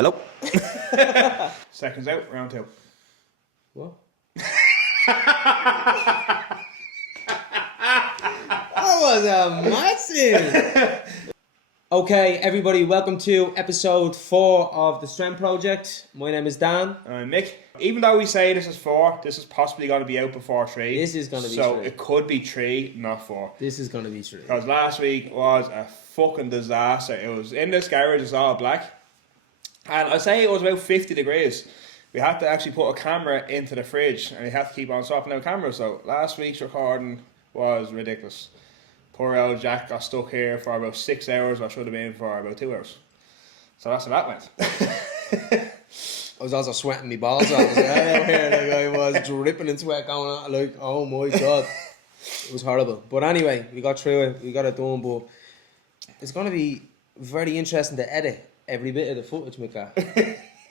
Hello. Seconds out, round two. What? That was a massive. Okay, everybody, welcome to episode 4 of the Strength Project. My name is Dan. And I'm Mick. Even though we say this is 4, this is possibly going to be out before 3. This is going to be 3. So it could be 3, not 4. This is going to be 3. Because last week was a fucking disaster. It was in this garage, it's all black. And I say it was about 50 degrees. We had to actually put a camera into the fridge and we had to keep on swapping out cameras. So last week's recording was ridiculous. Poor old Jack got stuck here for about 6 hours. I should have been for about 2 hours. So that's how that went. I was also sweating my balls out. Out here, like I was dripping in sweat going on. Like, oh my god. It was horrible. But anyway, we got through it. We got it done. But it's going to be very interesting to edit every bit of the footage, Mick.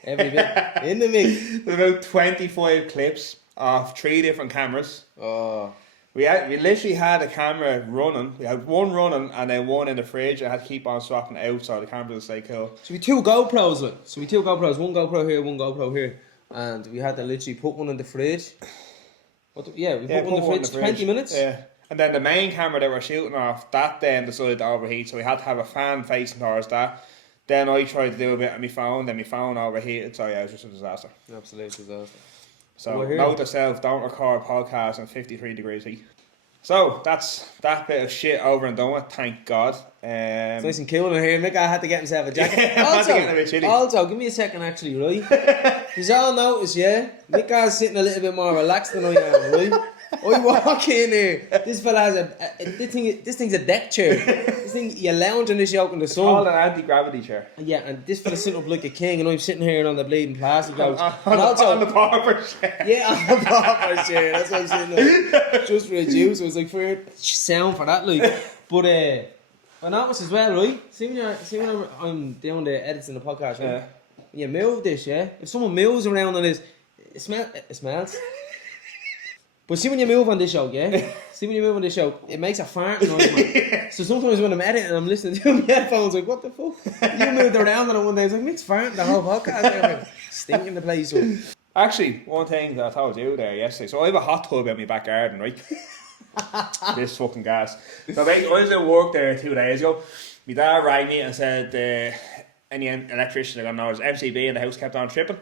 Every bit. In the mix. There's about 25 clips of 3 different cameras. Oh. We literally had a camera running. We had one running and then one in the fridge. I had to keep on swapping out so the camera would stay cool. So we 2 GoPros. Like. So we 2 GoPros. One GoPro here, one GoPro here. And we had to literally put one in the fridge. We put one in the fridge. 20 minutes. Yeah. And then the main camera that we're shooting off, that then decided to overheat. So we had to have a fan facing towards that. Then I tried to do a bit on my phone. Then my phone overheated. So yeah, it was just a disaster. Absolute disaster. So note to self, don't record podcasts in 53 degrees heat. So that's that bit of shit over and done with, thank God. It's nice and cool in here. Mick, I had to get himself a jacket. Yeah, I had to get a bit chilly. Also, give me a second actually, right? You've all noticed, yeah? Mick is sitting a little bit more relaxed than I am, right? I walk in here, this fella has this thing's a deck chair. This thing, you lounge on this yoke in the sun. It's called an anti-gravity chair. Yeah, and this fella's sitting up like a king and I'm sitting here on the bleeding plastic couch. On the pauper chair. Yeah, on the pauper chair, that's what I'm sitting on. Just for a juice, so it's like for sound for that, like. But I noticed as well, right? See when I'm doing the edits in the podcast, right? Yeah. When you move this, yeah? If someone moves around on this, it smells. But see when you move on this show, yeah? See when you move on this show, it makes a fart noise, man. So sometimes when I'm editing and I'm listening to my headphones, like, what the fuck? You moved around on it one day, it's like, Mick's farting the whole podcast. Stinking the place up. Actually, one thing that I told you there yesterday, so I have a hot tub in my back garden, right? This fucking gas. So I was at work there 2 days ago. My dad rang me and said any electrician that got knows MCB in the house kept on tripping.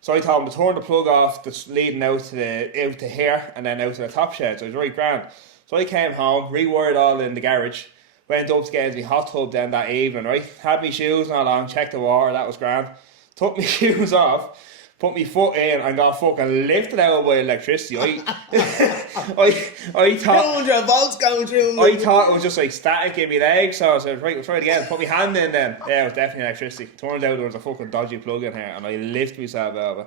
So I told him to turn the plug off that's leading out to here and then out to the top shed. So it was right grand. So I came home, rewired all in the garage, went up to get into my hot tub then that evening, right? Had my shoes on along, checked the water, that was grand. Took my shoes off, put my foot in and got fucking lifted out by electricity. I thought 200 volts going through. I thought it was just like static in my legs, so I said, right, we'll try it again. Put my hand in then. Yeah, it was definitely electricity. Turns out there was a fucking dodgy plug in here and I lifted myself out of it.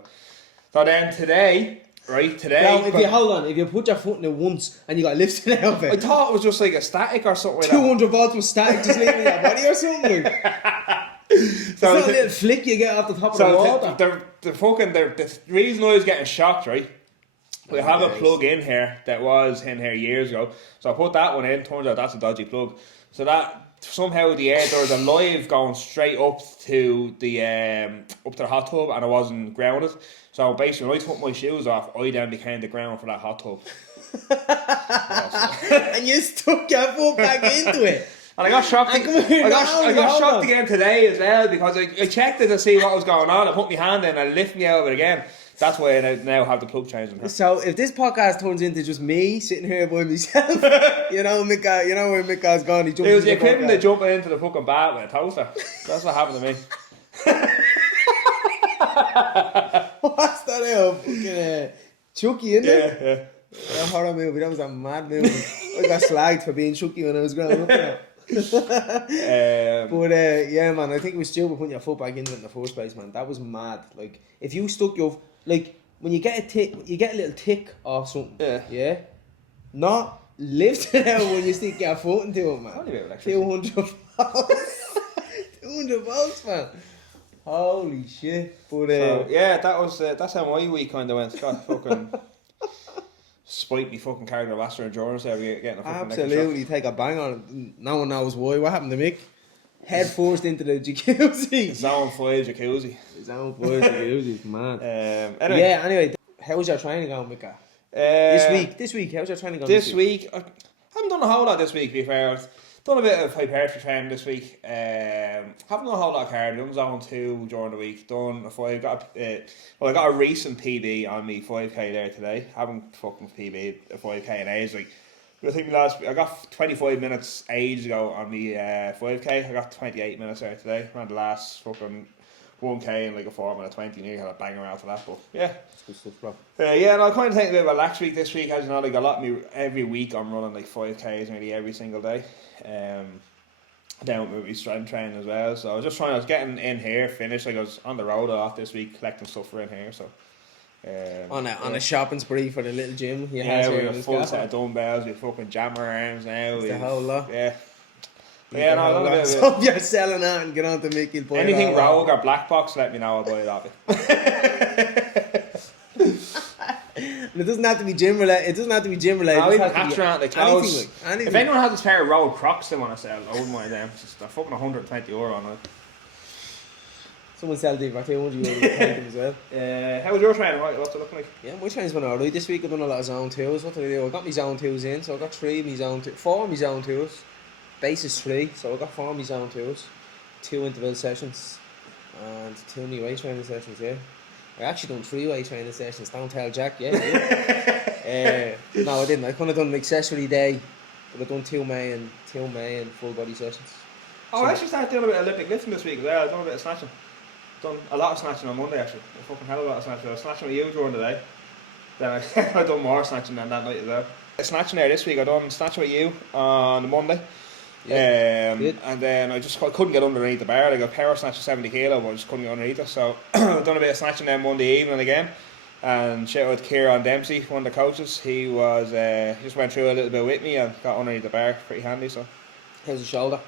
So then today, Now, if you put your foot in it once and you got lifted out of it. I thought it was just like a static or something like 200 volts was static just leaving your body or something. So it's not a little flick you get off the top of the water. The reason I was getting shocked, right? We have a plug in here that was in here years ago. So I put that one in, turns out that's a dodgy plug. So that somehow there was a live going straight up to the hot tub and I wasn't grounded. So basically when I took my shoes off, I then became the ground for that hot tub. And you stuck your foot back into it. And I got shocked. I got shocked again today as well because I checked it to see what was going on. I put my hand in and lift me out of it again. That's why I now have the plug changed in here. So if this podcast turns into just me sitting here by myself, you know where Mick gone. He jumped. It was the equivalent of jumping into the fucking bath with a toaster. That's what happened to me. What's that? Fucking Chucky, isn't it? Yeah. A horror movie. That was a mad movie. I got slagged for being Chucky when I was growing up. But yeah, man, I think it was stupid putting your foot back into it in the first place, man. That was mad. Like if you stuck your when you get a little tick or something. Yeah. Not lift it out when you stick your foot into it, man. Only about 200 volts. 200 volts, man. Holy shit! But so, yeah, that's how my week kind of went. Got fucking spike me fucking cardiovascular endurance there. Getting a fucking absolutely take a bang on it. No one knows why. What happened to Mick? Head first into the jacuzzi. Zone 5 jacuzzi. Zone 5 jacuzzi, man. Anyway. Yeah, anyway, how's your training going, Mika? This week, how's your training going? This week, I haven't done a whole lot this week, to be fair. I've done a bit of hypertrophy training this week. Haven't done a whole lot of cardio. Done zone 2 during the week. Done a 5. I got a recent PB on me 5k there today. Haven't fucking PB a 5k in age. Like, I think I got 25 minutes ages ago on me 5k. I got 28 minutes there today. Ran the last fucking 1k in like a 4:20. Nearly had a bang around for that, but yeah. That's good stuff, bro. Yeah, and I'll kind of take a bit of a lax week this week. As you know, like a lot of me every week I'm running like 5k's nearly every single day. Down with my strength training as well. So I was getting in here, finished. Like I was on the road a lot this week, collecting stuff for in here. So on a shopping spree for the little gym. We have a full set of dumbbells. We have fucking jammer arms now. The whole lot. Yeah. Yeah, no, a bit so if you're selling that and get on to Mickey. Anything rogue or black box, let me know. I'll buy it off you. It doesn't have to be gym related. It doesn't have to be gym related. No, even hats around the clothes. Anything. If anyone has a pair of road Crocs they want to sell, I wouldn't mind them. It's just fucking €120 on it. Someone sell them for €200 you take them as well. How was your training? What's it looking like? Yeah, my training's been alright this week. I've done a lot of zone 2s. What did I do? I got my zone 2s in, so I got 4 of my zone 2s. Base is 3, so I got 4 of my zone 2s. 2 interval sessions and 2 new weight training sessions, yeah. I actually done 3 weight training sessions, don't tell Jack, yeah. No, I didn't. I could have done an accessory day, but I've done 2 main full body sessions. Oh, I actually started doing a bit of Olympic lifting this week as well. I've done a bit of snatching. Done a lot of snatching on Monday actually. A fucking hell of a lot of snatching. I was snatching with you during the day. Then I done more snatching than that night as well. Snatching there this week, I done snatching with you on Monday. Yeah, and then I couldn't get underneath the bar. I got power snatch of 70 kilo, but I just couldn't get underneath it. So I've done a bit of snatching then Monday evening again. And shout out to Kieran Dempsey, one of the coaches. He was just went through a little bit with me and got underneath the bar pretty handy. So how's the shoulder?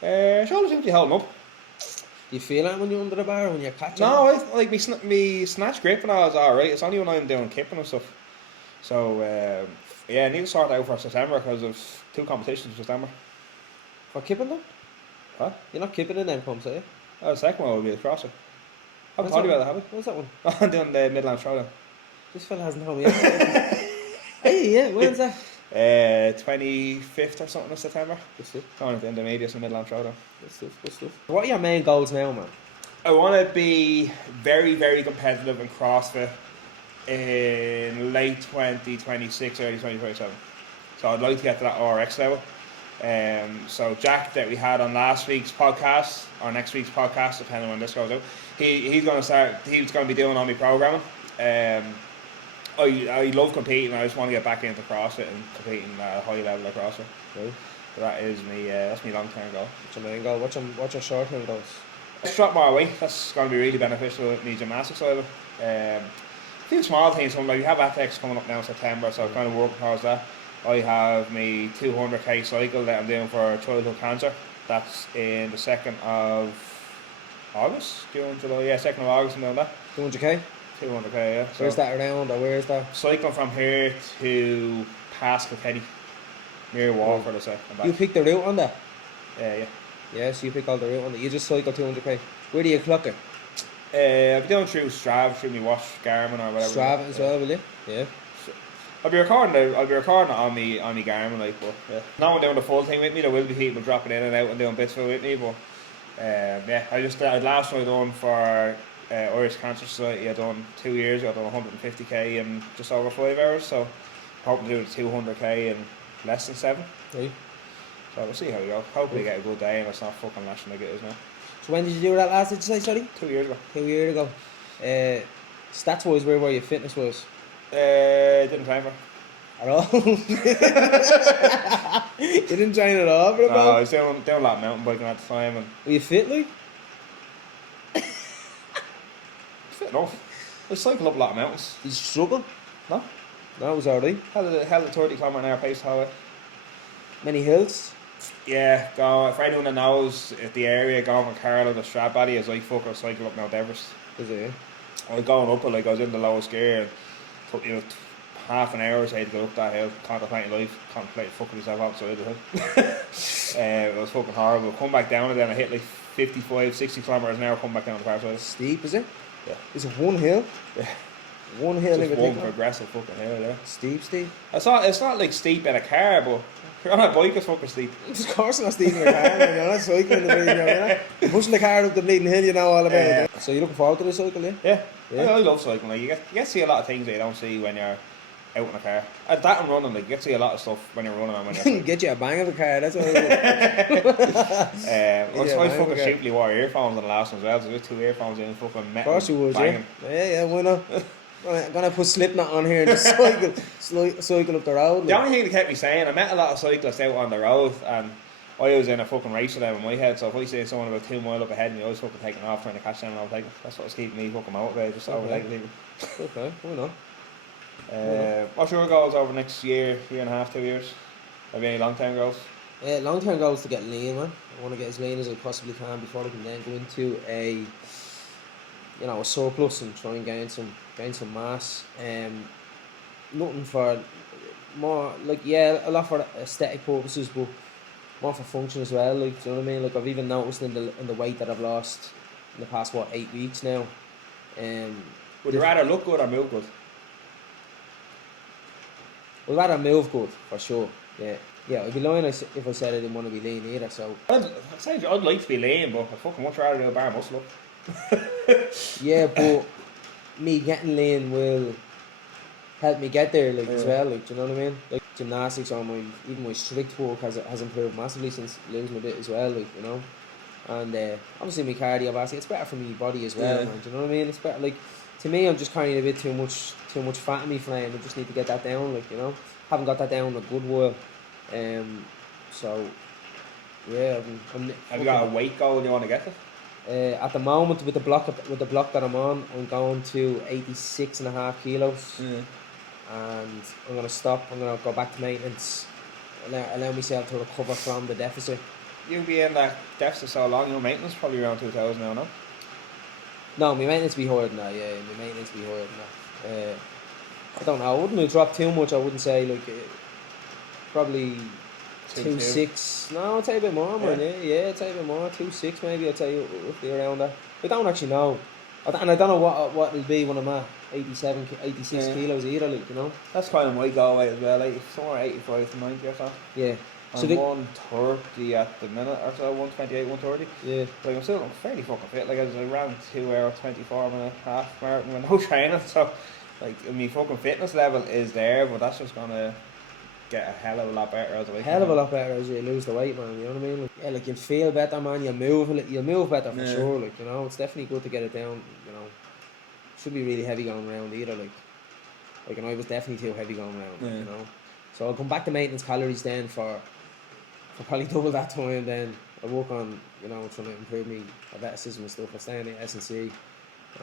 Shoulder seems to be holding up. Do you feel it when you're under the bar when you're catching? No, I like me snatch grip and all is alright. It's only when I'm doing kipping and stuff. So I need to sort out for September because of 2 competitions in September. For kipping them? Huh? You're not kipping in them comps, are you? Oh, the second one will be the crosser. I haven't told you about that, have I? What's that one? I'm doing the Midland Showdown. This fella hasn't told me anything. Hey, yeah, when's that? 25th or something of September. Good stuff. Going to the intermediates in Midland Showdown. Good stuff. What are your main goals now, man? I want to be very, very competitive in CrossFit in late 2026, early 2027. So I'd like to get to that RX level. So Jack that we had on last week's podcast or next week's podcast, depending on when this goes out, he's going to be doing all my programming. I love competing. I just want to get back into CrossFit and competing at a high level of CrossFit. Right. So that's my long term goal. What's your main goal? What's your short term goals? Just drop more weight. That's going to be really beneficial with me gymnastics side of it. A few small things. Like we have Apex coming up now in September, so I'm kind of working towards that. I have my 200k cycle that I'm doing for childhood cancer. That's in the 2nd of August, June, July. Yeah, 2nd of August. I'm doing that. 200k. 200k. Yeah. So where's that around, or where is that? Cycling from here to past Kilkenny, near Walford, I say. You picked the route on that. Yeah. Yeah, so you pick all the route on that. You just cycle 200k. Where do you clock it? I'll be doing through Strava, through my watch, Garmin or whatever. Strava as well, will you? Yeah. I'll be recording it on me Garmin, like, but yeah. No one doing the full thing with me. There will be people dropping in and out and doing bits of it with me, but last one I done for Irish Cancer Society. I done 2 years ago. I done 150k in just over 5 hours. So hoping to do the 200k in less than 7. Right. So we'll see how we go. Hopefully get a good day and it's not fucking lashing like it is now. So when did you do that last? Did you say, sorry? 2 years ago. 2 years ago. Stats wise, where were you fitness wise? Didn't train for at all. You didn't train at all, bro? No, I was doing a lot of mountain biking at the time. And were you fit, like? Fit enough. I cycled up a lot of mountains. Did you struggle? No. No, it was alright. Held a 30km/h pace highway. Many hills? Yeah, if anyone that knows the area, going from Carlow to Stradbally is like fucking cycle up Mount Everest. Is it? I was going up it like I was in the lowest gear and took me half an hour say to go up that hill, contemplating life, contemplating fucking yourself outside the hill. It was fucking horrible. Come back down and then I hit like 55, 60 kilometers an hour. Come back down the far side. Steep, is it? Yeah. Is it one hill? Yeah. One hill. Just one progressive fucking hill. Yeah. Steep. It's not like steep in a car, but if you're on a bike, it's fucking steep. Of course, not steep in a car. Man, you're not cycling the bleeding hill. You're pushing the car up the bleeding hill. You know all about it. So you're looking forward to the cycle, yeah? Yeah. I love cycling. Like, you get to see a lot of things that you don't see when you're out in a car. At that and running, like, you get to see a lot of stuff when you're running and when you're get you a bang of a car, that's what I fucking simply wore earphones on the last one as well, so there's 2 earphones in fucking metal. Of course you would, banging. Yeah, why not? I'm gonna put Slipknot on here and just cycle up the road. Like. The only thing that kept me saying, I met a lot of cyclists out on the road, and I was in a fucking race with them in my head, so if I see someone about 2 miles up ahead of me, I was fucking taking off trying to catch them and overtaking. That's what was keeping me fucking motivated, just overtaking people. Okay, why not? What's your goals over the next year and a half, 2 years? Have you any long-term goals? Long-term goals to get lean, man. I want to get as lean as I possibly can before I can then go into a surplus and try and gain some mass. Nothing for more, like, a lot for aesthetic purposes, but more for function as well. Like, do you know what I mean? Like, I've even noticed in the weight that I've lost in the past 8 weeks now. Would you rather look good or move good? I'd rather move good, for sure. Yeah, I'd be lying if I said I didn't want to be lean either. So I'd like to be lean, but I'd fucking much rather do a bar muscle up. Yeah, but me getting lean will help me get there, like, as well. Like, do you know what I mean? Like, gymnastics or even my strict work has improved massively since losing a bit as well. Like, you know, and obviously my cardiovascular, it's better for my body as well. Man, do you know what I mean? It's better. Like, to me, I'm just carrying a bit too much fat in me flame. I just need to get that down. Like, you know, haven't got that down in a good while. So yeah, have you got a weight goal you want to get to? At the moment, with the block that I'm on, I'm going to 86.5 kilos, and I'm gonna stop. I'm gonna go back to maintenance, allow myself to recover from the deficit. You'll be in that deficit so long. Your maintenance probably around 2,000 now, no? No, my maintenance be higher than that. Yeah, my maintenance be higher than that. I don't know. I wouldn't have dropped too much. I wouldn't say, like, probably 2.6. No, I'd say a bit more, man. Yeah, I'd say a bit more. 2.6 maybe. I'd say roughly around that. I don't actually know, and I don't know what it'll be when I'm at 86 kilos either. Like, you know. That's kind of my goal weight as well. Somewhere 85 to 90 or so. Yeah. I'm 130 at the minute or so, 128, 130. Yeah. Like, I'm fairly fucking fit. Like, I ran 2 hours 24 minute half marathon with no training. So, like, I mean, fucking fitness level is there, but that's just gonna get a hell of a lot better as a lot better as you lose the weight, man. You know what I mean? Like, yeah, like, you'll feel better, man. You'll move better for sure. Like, you know, it's definitely good to get it down. You know, should be really heavy going around either. Like, and I was definitely too heavy going around. You know, so I'll come back to maintenance calories then for probably double that time. Then I work on, you know, trying to improve my athleticism and stuff. I stay in the S&C,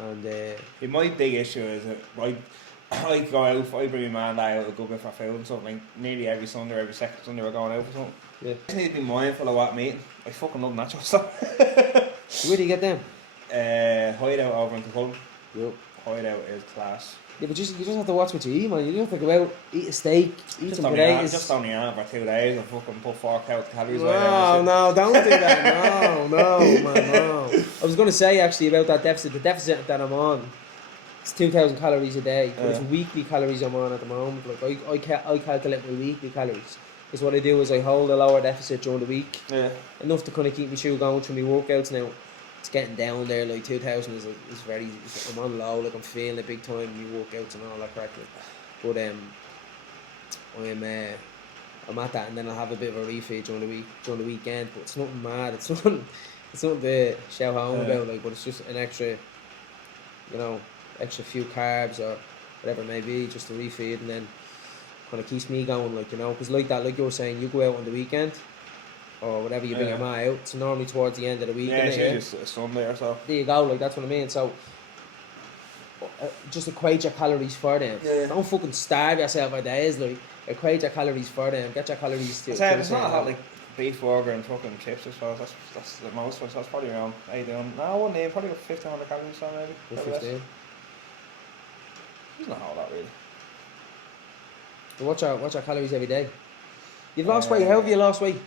and my big issue is that I go out, I bring my man out, I go for food and something. Like, nearly every Sunday, every second Sunday we're going out for something. Yeah. I just need to be mindful of what I'm eating. I fucking love nachos stuff. Where do you get them? Hideout over in Cullen. Yep. Hideout is class. Yeah, but you just have to watch what you eat, man. You just have to go out, eat a steak, eat some potatoes. Just only on for 2 days and fucking put 4 calories away. No, don't do that. No, man, no. I was going to say, actually, about that deficit. The deficit that I'm on, it's 2,000 calories a day. But it's weekly calories I'm on at the moment. Like, I calculate my weekly calories. Because what I do is I hold a lower deficit during the week. Yeah. Enough to kind of keep me through going through my workouts now. It's getting down there, like 2,000 is very. I'm on low, like I'm feeling it big time in my workouts and all that crap. But I'm at that, and then I'll have a bit of a refeed during the weekend. But it's nothing mad. It's nothing to shout home about. Like, but it's just an extra, you know, extra few carbs or whatever it may be, just to refeed, and then kind of keeps me going. Like, you know, because like you were saying, you go out on the weekend. Or whatever you bring your man out. It's normally towards the end of the week. It's just a Sunday or so. There you go, like, that's what I mean. So just equate your calories for them. Don't fucking starve yourself for days. Like, equate your calories for them. Get your calories to. It's not hot, like beef burger and fucking chips as well. That's the most. So that's probably around 800. No, I wouldn't name probably 1,500 calories or maybe. 15. It's not all that really. Watch your calories every day. You've lost weight. How have you lost weight?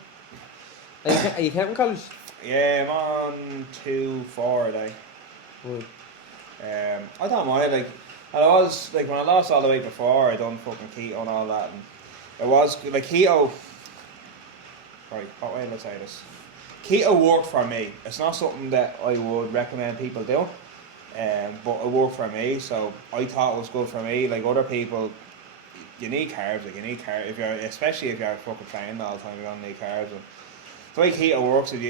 Are you counting calories? Yeah, I'm on 2-4 a day. Right. I don't mind. Like, I was like when I lost all the weight before, I done fucking keto and all that, and it was like keto. Right, what way did I say this? Keto worked for me. It's not something that I would recommend people do, but it worked for me. So I thought it was good for me. Like other people, you need carbs. Like you need carbs if you're, especially if you're fucking training all the time. You're gonna need carbs. And the way keto works is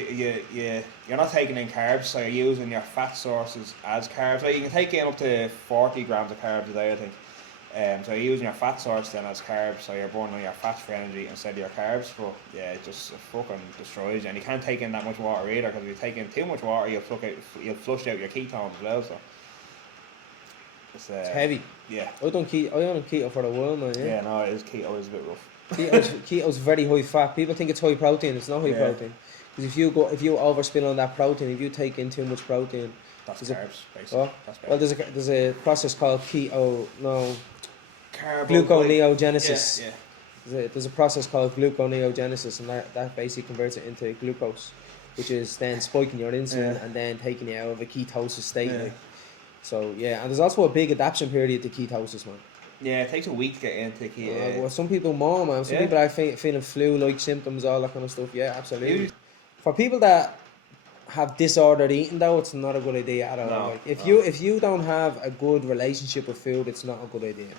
you're not taking in carbs, so you're using your fat sources as carbs. Like you can take in up to 40 grams of carbs a day, I think. So you're using your fat source then as carbs, so you're burning your fats for energy instead of your carbs. But yeah, it just fucking destroys you, and you can't take in that much water either, because if you take in too much water, you'll flush out your ketones as well. So it's heavy. Yeah. I done keto for a while, man. Yeah, no, keto is a bit rough. Keto's very high fat. People think it's high protein. It's not high protein. Because if you overspill on that protein, if you take in too much protein, that's carbs, basically. Well, there's a process called gluconeogenesis. Yeah. There's a process called gluconeogenesis, and that basically converts it into glucose, which is then spiking your insulin and then taking you out of a ketosis state. Yeah. So yeah, and there's also a big adaptation period to ketosis, man. Yeah, it takes a week to get into keto. Well, some people more, man. Some people are feeling flu-like symptoms, all that kind of stuff. Yeah, absolutely. For people that have disordered eating, though, it's not a good idea at all. No, like, if you don't have a good relationship with food, it's not a good idea.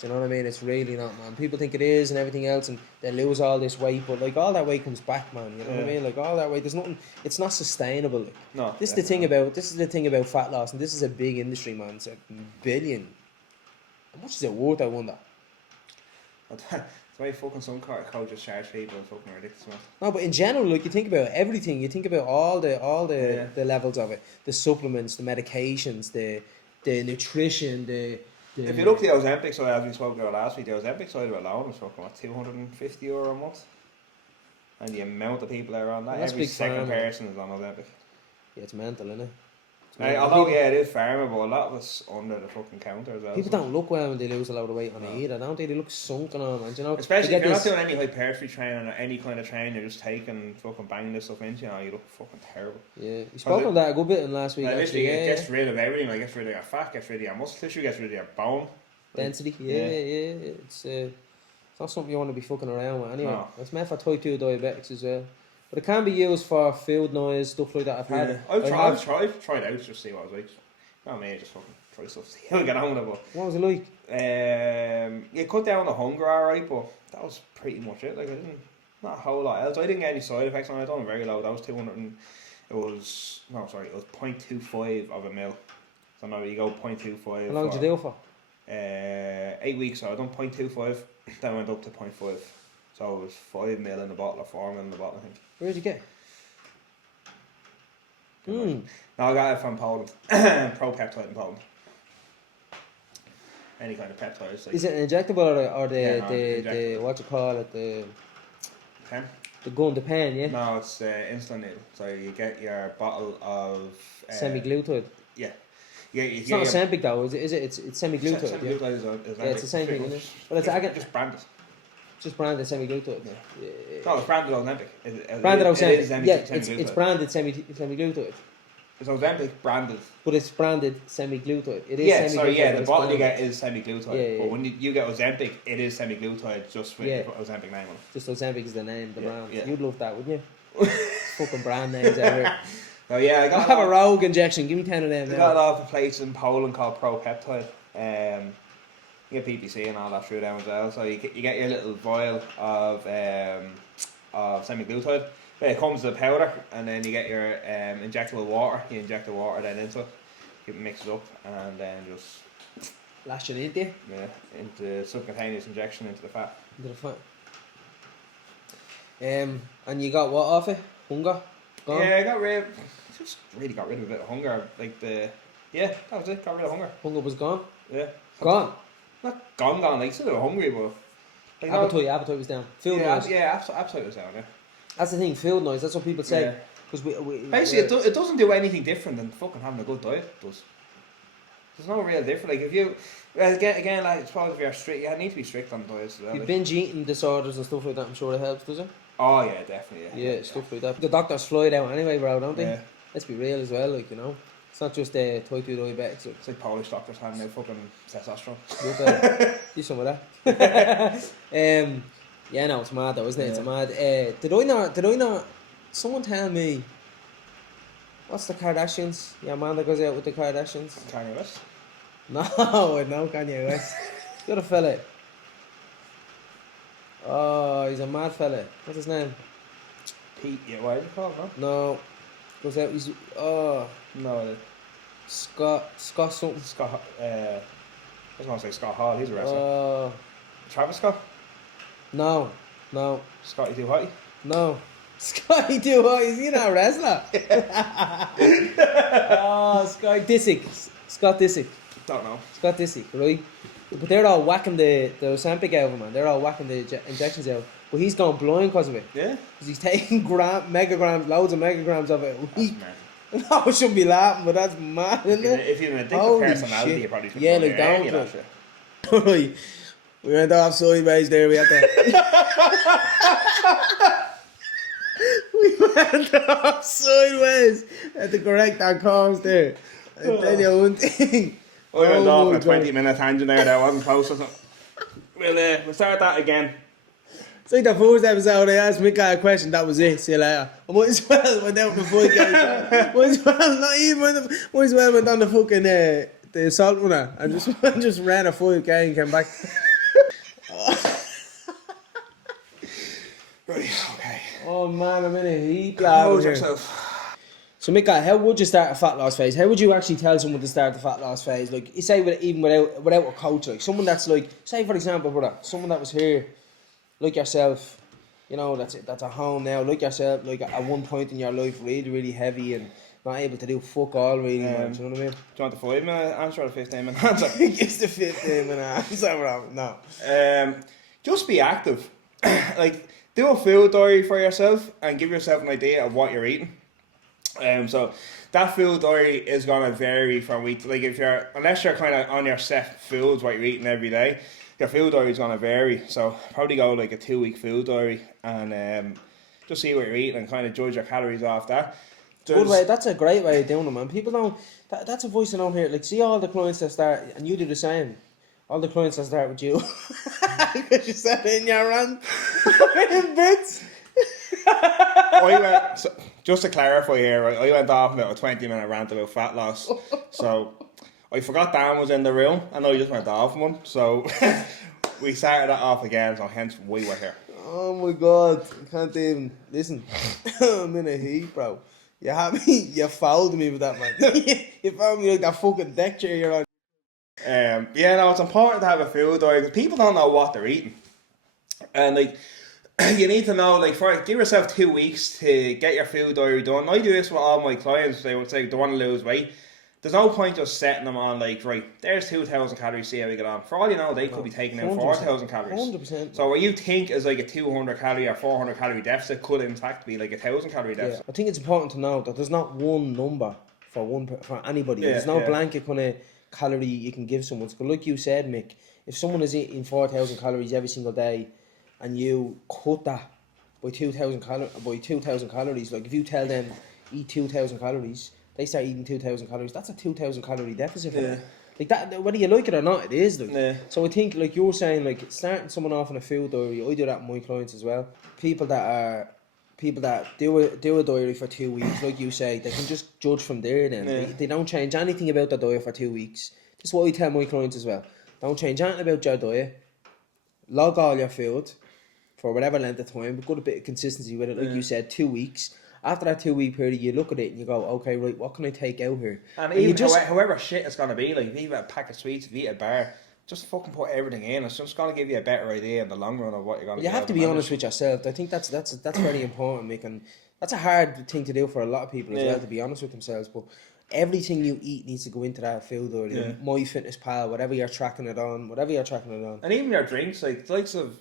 Do you know what I mean? It's really not, man. People think it is and everything else, and they lose all this weight, but like all that weight comes back, man. You know what I mean? Like all that weight, there's nothing. It's not sustainable. Like. No. This is the thing about fat loss, and this is a big industry, man. It's $1 billion. How much is it worth? I wonder. The way fucking some coaches charge people is fucking ridiculous, man. No, but in general, like you think about everything. You think about all the levels of it, the supplements, the medications, the nutrition, the. If you look at the Ozempic side, as we spoke about last week, the Ozempic side of it alone was fucking €250 a month, and the amount of people that are on that, every second person is on Ozempic. Yeah, it's mental, isn't it? Although it is pharma, but a lot of us under the fucking counter as well. People don't look well when they lose a lot of weight on it either, don't they? They look sunken on, man. You know, especially if you're not doing any hypertrophy training or any kind of training, you're just taking fucking banging this stuff into you look fucking terrible. Yeah, you spoke on that a good bit in last week. It gets rid of everything. Like, gets rid of your fat, gets rid of your muscle tissue, gets rid of your bone density. Yeah. It's not something you want to be fucking around with. Anyway, it's meant for type 2 diabetics as well. But it can be used for field noise, stuff like that. I've tried out just to see what it was like. Not me, just fucking try stuff to see how I get on with it. But what was it like? You cut down the hunger alright, but that was pretty much it. Like not a whole lot else. I didn't get any side effects on it. I done very low. That was 200 and it was 0.25 of a mil. So now you go 0.25. How long did you do it for? 8 weeks. So I done 0.25, then went up to 0.5. So it was 5 mil in the bottle or 4 mil in the bottle, I think. Where did you get it? No, I got it from Poland. Pro peptide in Poland. Any kind of peptides. Like. Is it an injectable or the what you call it, the pen? The gun, the pen, yeah? No, it's insulin needle. So you get your bottle of semi-glutide. Yeah. It's not Ozempic though, is it? It's semi-glutide. Semi-glutide is it's the same thing, isn't it? Well, it's just branded. Just branded semi-glutide. Yeah. No, it's branded Ozempic. Branded Ozempic. Yeah, it's branded semi-glutide. It's Ozempic branded. But it's branded semi-glutide. It is the bottle you get is semi-glutide. Yeah. But when you get Ozempic, it is semi-glutide just with Ozempic name on it. Just Ozempic is the name, the brand. Yeah. You'd love that, wouldn't you? Fucking brand names everywhere. Oh yeah, I have a rogue injection. Give me 10 of them. I got a lot of places in Poland called Pro Peptide. You get PPC and all that through them as well. So you get your little vial of semi-glutide. It comes as a powder, and then you get your injectable water. You inject the water then into it, you mix it up, and then just lash it into you. Yeah, into subcutaneous injection into the fat. Into the fat. And you got what off it? Hunger? Gone? Yeah, I got rid of a bit of hunger. That was it. Got rid of hunger. Hunger was gone. Yeah. Gone. Not gone. Like still hungry, but like appetite was down. Field noise. Appetite was down. Yeah. That's the thing. Field noise. That's what people say. Because basically it doesn't do anything different than fucking having a good diet. It does. there's no real difference. Like if you, well, again, like I suppose if you're strict, you need to be strict on diets as well. If binge eating disorders and stuff like that, I'm sure it helps, does it? Oh yeah, definitely. Yeah, stuff like that. The doctors fly it out anyway, bro, don't they? Yeah. Let's be real as well, like, you know. It's not just type 2 diabetics. It's like Polish doctors handing out fucking testosterone. Do some of that. Yeah, no, it's mad though, isn't it? Yeah. It's mad. Did I not? Someone tell me. What's the Kardashians? Yeah, man that goes out with the Kardashians. Kanye West. No, no Kanye West. The other fella. Oh, he's a mad fella. What's his name? Pete. Yeah, what is it called? No. No. Goes out. He's No. Scott something. Scott. I was gonna say Scott Hall. He's a wrestler. Travis Scott. No. Scotty Too High. No. Scotty Too High. Is he not a wrestler? Scott Disick. Don't know. Scott Disick, right? But they're all whacking the Ozempic out of him, man. They're all whacking the injections out. But he's gone blind because of it. Yeah. Because he's taking megagrams, loads of megagrams of it. That's mad. No, I shouldn't be laughing, but that's mad, isn't it? If you're an addictive Holy personality, shit. you probably should. Yeah, like that. Right. We went off sideways there. We had to. We went off sideways. Had to correct our course there. I tell you one thing. I went off a God. 20-minute tangent there that wasn't close or something. We'll start that again. It's like the first episode I asked Mick a question, that was it, see you later. I might as well went out for 5 games. Might as well, not even, might as well went on the fucking, the assault runner and just ran a 5K and came back. Right, okay. Oh man, I'm in a heap. Compose yourself. So Mika, how would you start a fat loss phase? How would you actually tell someone to start the fat loss phase? Like, you say even without a coach, like someone that's like, say for example, brother, someone that was here, like yourself, you know, that's at home now, like yourself, like at one point in your life, really, really heavy and not able to do fuck all, really, man. Do you know what I mean? Do you want the 5-minute answer or the 15-minute answer? I think it's the 15-minute answer, bro. No. Just be active. Like, do a food diary for yourself and give yourself an idea of what you're eating. So that food diary is gonna vary from week to, like, unless you're kind of on your set foods what you're eating every day, your food diary is gonna vary. So probably go like a 2-week food diary and just see what you're eating and kind of judge your calories off that. Good way. That's a great way of doing it, man. People don't. That's a voice I don't hear. Like, see all the clients that start, and you do the same. All the clients that start with you, because you said it in your rant, in bits. Just to clarify here, right, I went off about a 20-minute rant about fat loss. So I forgot Dan was in the room. I know you just went off one. So we started that off again, so hence we were here. Oh my God, I can't even listen. I'm in a heap, bro. You had me, you fouled me with that, man. You fouled me like that fucking deck chair you're on. Yeah, no, it's important to have a food diary because people don't know what they're eating. And like, you need to know, like, give yourself 2 weeks to get your food diary done. I do this with all my clients. They would say they want to lose weight. There's no point just setting them on, like, right, there's 2,000 calories, see how we get on. For all you know, they could be taking out 4,000 calories. 100%. So what you think is like a 200 calorie or 400 calorie deficit could in fact be like a 1,000 calorie deficit. I think it's important to know that there's not one number for anybody. There's no blanket kind of calorie you can give someone. But like you said, Mick, if someone is eating 4,000 calories every single day, and you cut that by 2,000 calories, like if you tell them eat 2,000 calories, they start eating 2,000 calories. That's a 2,000 calorie deficit for them. Like that, whether you like it or not, it is. Like. So I think, like you were saying, like starting someone off on a food diary. I do that with my clients as well. People that do a diary for 2 weeks, like you say, they can just judge from there. Then they don't change anything about the diet for 2 weeks. That's what I tell my clients as well. Don't change anything about your diet. Log all your food for whatever length of time, but got a bit of consistency with it. Like you said, 2 weeks. After that 2 week period, you look at it and you go, okay, right, what can I take out here? And even however shit it's going to be, like if you eat a pack of sweets, if you eat a bar, just fucking put everything in. It's just going to give you a better idea in the long run of what you're going to do. You have to be honest with yourself. I think that's very important, Mick, and that's a hard thing to do for a lot of people as well, to be honest with themselves. But everything you eat needs to go into that food or MyFitnessPal, whatever you're tracking it on. And even your drinks, like the likes of,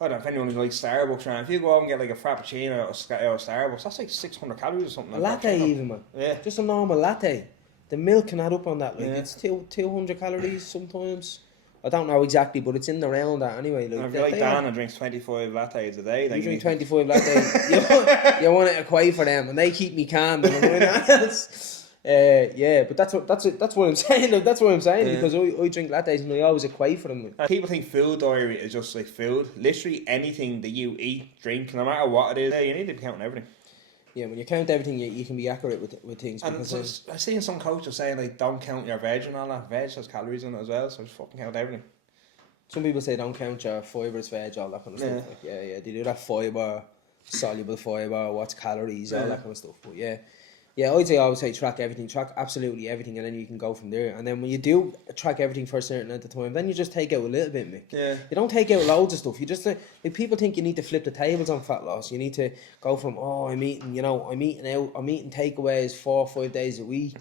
I don't know if anyone likes Starbucks, man. If you go out and get like a Frappuccino out of Starbucks, that's like 600 calories or something. A latte even, man. Yeah. Just a normal latte. the milk can add up on that. Like it's 200 calories sometimes. I don't know exactly, but it's in the round that anyway. Like, I feel like Dana drinks 25 lattes a day. You drink 25 lattes. you want it to quiet for them, and they keep me calm. But that's what I'm saying. Like, that's what I'm saying because I drink lattes and I always equate for them. People think food diary is just like food. Literally anything that you eat, drink, no matter what it is, you need to be counting everything. Yeah, when you count everything, you can be accurate with things. And so, I've seen some coaches saying like, don't count your veg and all that. Veg has calories in it as well, so just fucking count everything. Some people say don't count your fibres, veg, all that kind of stuff. Like, they do that fibre, soluble fibre, what's calories, all that kind of stuff. But I'd say always say track everything, track absolutely everything, and then you can go from there. And then when you do track everything for a certain amount of time, then you just take out a little bit, Mick. Yeah. You don't take out loads of stuff. You just like people think you need to flip the tables on fat loss. You need to go from I'm eating takeaways 4 or 5 days a week.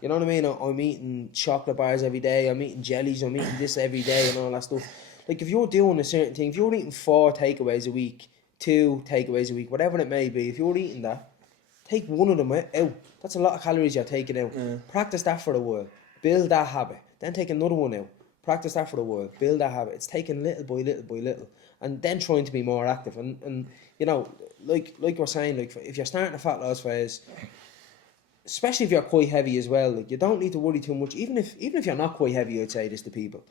You know what I mean? I'm eating chocolate bars every day. I'm eating jellies. I'm eating this every day and all that stuff. Like if you're doing a certain thing, if you're eating 4 takeaways a week, 2 takeaways a week, whatever it may be, if you're eating that. Take one of them out. That's a lot of calories you're taking out. Practice that for a while. Build that habit. Then take another one out. Practice that for a while. Build that habit. It's taking little by little by little. And then trying to be more active. And you know, like we're saying, like if you're starting a fat loss phase, especially if you're quite heavy as well, like you don't need to worry too much. Even if you're not quite heavy, I'd say this to people.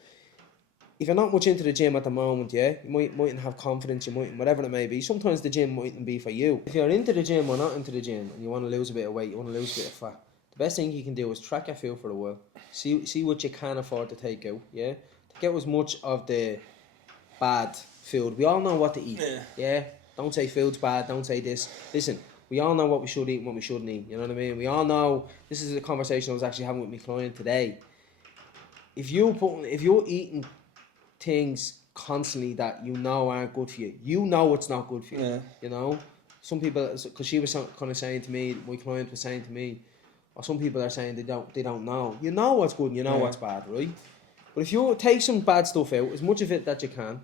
If you're not much into the gym at the moment, you mightn't have confidence, you mightn't, whatever it may be. Sometimes the gym mightn't be for you. If you're into the gym or not into the gym and you want to lose a bit of weight, you want to lose a bit of fat, the best thing you can do is track your food for a while. See what you can afford to take out, Take out as much of the bad food. We all know what to eat, Don't say food's bad, don't say this. Listen, we all know what we should eat and what we shouldn't eat, you know what I mean? We all know, this is a conversation I was actually having with my client today. If you're eating things constantly that you know aren't good for you, you know it's not good for you. You know, some people, because she was kind of saying to me, my client was saying to me, or some people are saying they don't know. You know what's good and you know what's bad, right? But if you take some bad stuff out, as much of it that you can,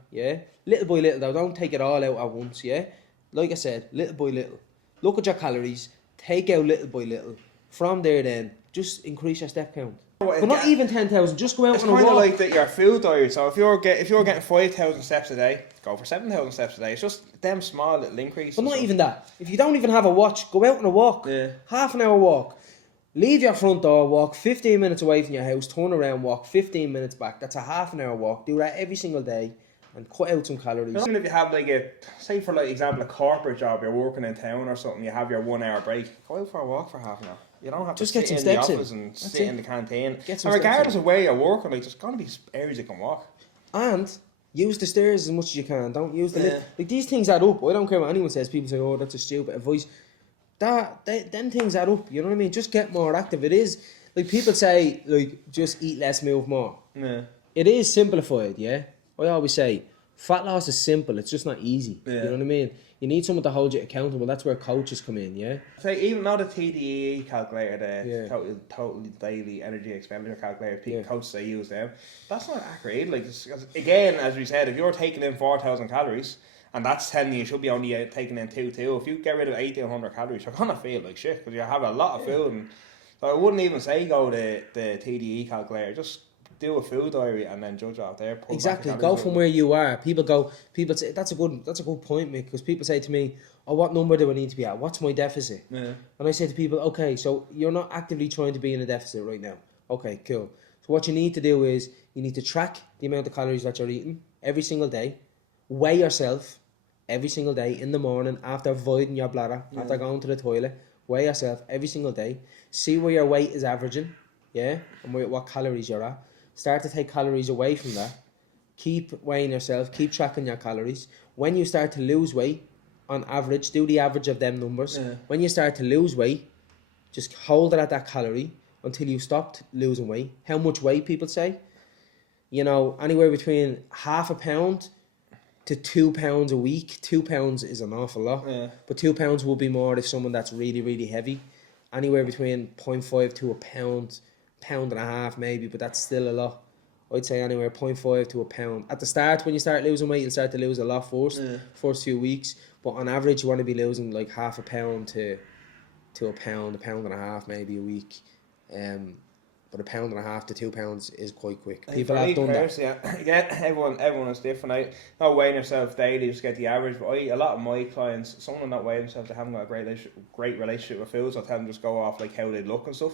little by little though, don't take it all out at once, Like I said, little by little. Look at your calories, take out little by little. From there then, just increase your step count. But not even 10,000, just go out on a walk. It's kind of like that your food diet. So if you're getting 5,000 steps a day, go for 7,000 steps a day. It's just them small little increases. But not even that. If you don't even have a watch, go out on a walk. Half an hour walk. Leave your front door, walk 15 minutes away from your house, turn around, walk 15 minutes back. That's a half an hour walk. Do that every single day and cut out some calories. Even if you have say for example, a corporate job, you're working in town or something, you have your 1 hour break, go out for a walk for half an hour. You don't have just to get sit some in the steps office and sit in the canteen. And regardless of where you're working, there's going to be areas you can walk. And use the stairs as much as you can. Don't use the lift. Like these things add up. I don't care what anyone says. People say, "Oh, that's a stupid advice." Them things add up. You know what I mean? Just get more active. It is like people say, just eat less, move more. It is simplified. I always say, fat loss is simple. It's just not easy. You know what I mean? You need someone to hold you accountable. That's where coaches come in, So even though the TDE calculator, the total daily energy expenditure calculator, coaches they use them, that's not accurate. Again, as we said, if you're taking in 4,000 calories, and that's telling you should be only taking in 2,200, if you get rid of 1,800 calories, you're going to feel like shit, because you have a lot of food. And so I wouldn't even say go to the TDE calculator, just do a food diary and then judge out there. Exactly. Go from where you are. People say that's a good point, Mick, because people say to me, "Oh, what number do I need to be at? What's my deficit?" And I say to people, "Okay, so you're not actively trying to be in a deficit right now. Okay, cool. So what you need to do is you need to track the amount of calories that you're eating every single day. Weigh yourself every single day in the morning after voiding your bladder, after going to the toilet. Weigh yourself every single day. See where your weight is averaging, and what calories you're at. Start to take calories away from that. Keep weighing yourself. Keep tracking your calories. When you start to lose weight, on average, do the average of them numbers. When you start to lose weight, just hold it at that calorie until you stopped losing weight. How much weight, people say? Anywhere between half a pound to 2 pounds a week. 2 pounds is an awful lot. But 2 pounds will be more if someone that's really, really heavy. Anywhere between 0.5 to a pound and a half maybe, but that's still a lot. I'd say anywhere 0.5 to a pound. At the start, when you start losing weight, you'll start to lose a lot first few weeks. But on average, you want to be losing like half a pound to a pound and a half maybe a week. but 1.5 pounds to 2 pounds is quite quick. People have done that. Yeah, everyone is different. Not weighing yourself daily, just get the average. But a lot of my clients, some of them not weighing themselves, they haven't got a great relationship with food, so I tell them just go off like how they look and stuff.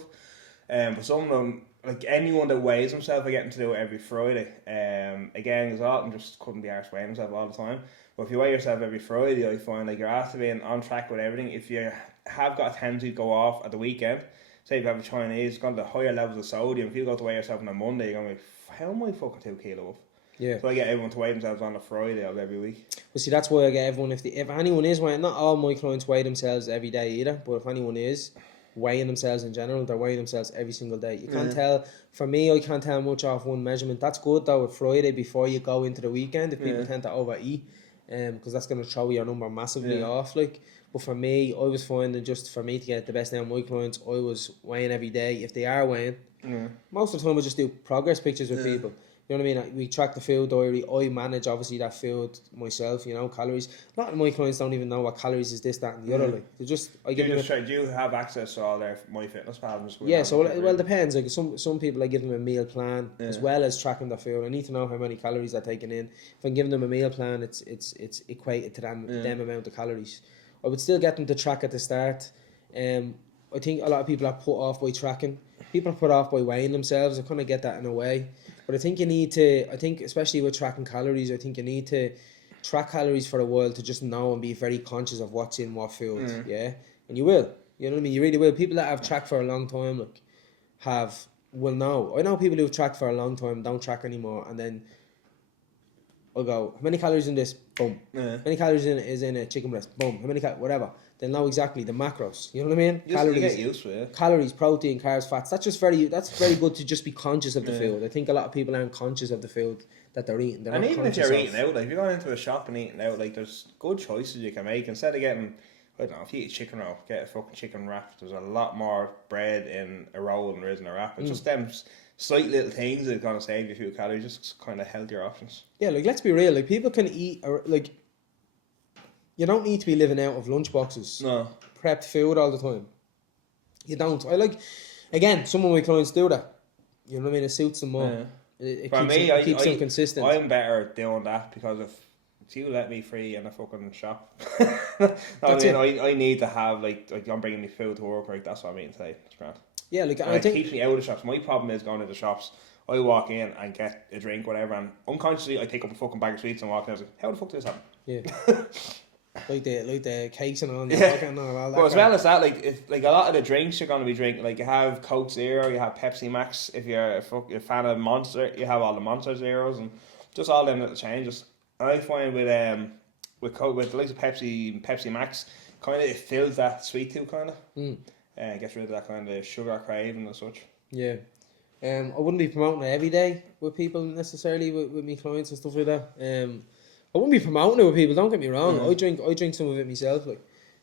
But some of them, like anyone that weighs themselves, I get them to do it every Friday. Again, because a lot of them just couldn't be arsed weighing themselves all the time. But if you weigh yourself every Friday, I find like you're after being on track with everything. If you have got a tendency to go off at the weekend, say if you have a Chinese, got the higher levels of sodium, if you go to weigh yourself on a Monday, you're going to be, how am I fucking 2 kilo off? Yeah. So I get everyone to weigh themselves on a Friday of every week. Well, see, that's why I get everyone, if anyone is weighing, not all my clients weigh themselves every day either, but if anyone is weighing themselves in general, they're weighing themselves every single day. You can't tell, for me, I can't tell much off one measurement. That's good though, with Friday before you go into the weekend, if people tend to overeat, because that's going to throw your number massively off, like. But for me, I was finding just for me to get the best out of my clients, I was weighing every day. If they are weighing, most of the time I just do progress pictures with people. You know what I mean? We track the food diary. I manage obviously that food myself. You know, calories. A lot of my clients don't even know what calories is this, that, and the other. Like they just. Do you have access to all their MyFitnessPal? Yeah, so it depends. Like some people, I give them a meal plan as well as tracking their food. I need to know how many calories they're taking in. If I'm giving them a meal plan, it's equated to them amount of calories. I would still get them to track at the start. I think a lot of people are put off by tracking. People are put off by weighing themselves. I kind of get that in a way. But I think you need to, especially with tracking calories, I think you need to track calories for a while to just know and be very conscious of what's in what food. Yeah? And you will. You know what I mean? You really will. People that have tracked for a long time will know. I know people who've tracked for a long time don't track anymore, and then I'll go, how many calories in this? Boom. How many calories is in a chicken breast? Boom. How many whatever. They'll know exactly the macros. You know what I mean? Calories. You get used to it. Calories, protein, carbs, fats. That's very good to just be conscious of the food. I think a lot of people aren't conscious of the food that they're eating. And even if you're eating out, like if you're going into a shop and eating out, like there's good choices you can make. Instead of getting, I don't know, if you eat a chicken roll, get a fucking chicken wrap. There's a lot more bread in a roll than there is in a wrap. It's just them slight little things that are going to save you a few calories, just kind of healthier options. Yeah, like let's be real, like people can eat, like you don't need to be living out of lunch boxes. No. Prepped food all the time. You don't. Again, some of my clients do that. You know what I mean? It suits them more. It keeps them consistent. I'm better doing that because if you let me free in a fucking shop, I need to have like I'm bringing me food to work. Like that's what I'm eating today. It's grand. Yeah, like I think it keeps me out of the shops. My problem is going to the shops. I walk in and get a drink, whatever, and unconsciously I pick up a fucking bag of sweets and walk in. I was like, how the fuck did this happen? Yeah. like the cakes and all that. And all that. But as well as that, like a lot of the drinks you're going to be drinking, like you have Coke Zero, you have Pepsi Max. If you're a fan of Monster, you have all the Monster Zeros and just all them little changes. And I find with Coke, with the likes of Pepsi Max, kind of it fills that sweet tooth kind of. Gets rid of that kind of sugar craving and such. Yeah. I wouldn't be promoting it every day with people necessarily with my clients and stuff like that. I wouldn't be promoting it with people. Don't get me wrong. I drink some of it myself. Like,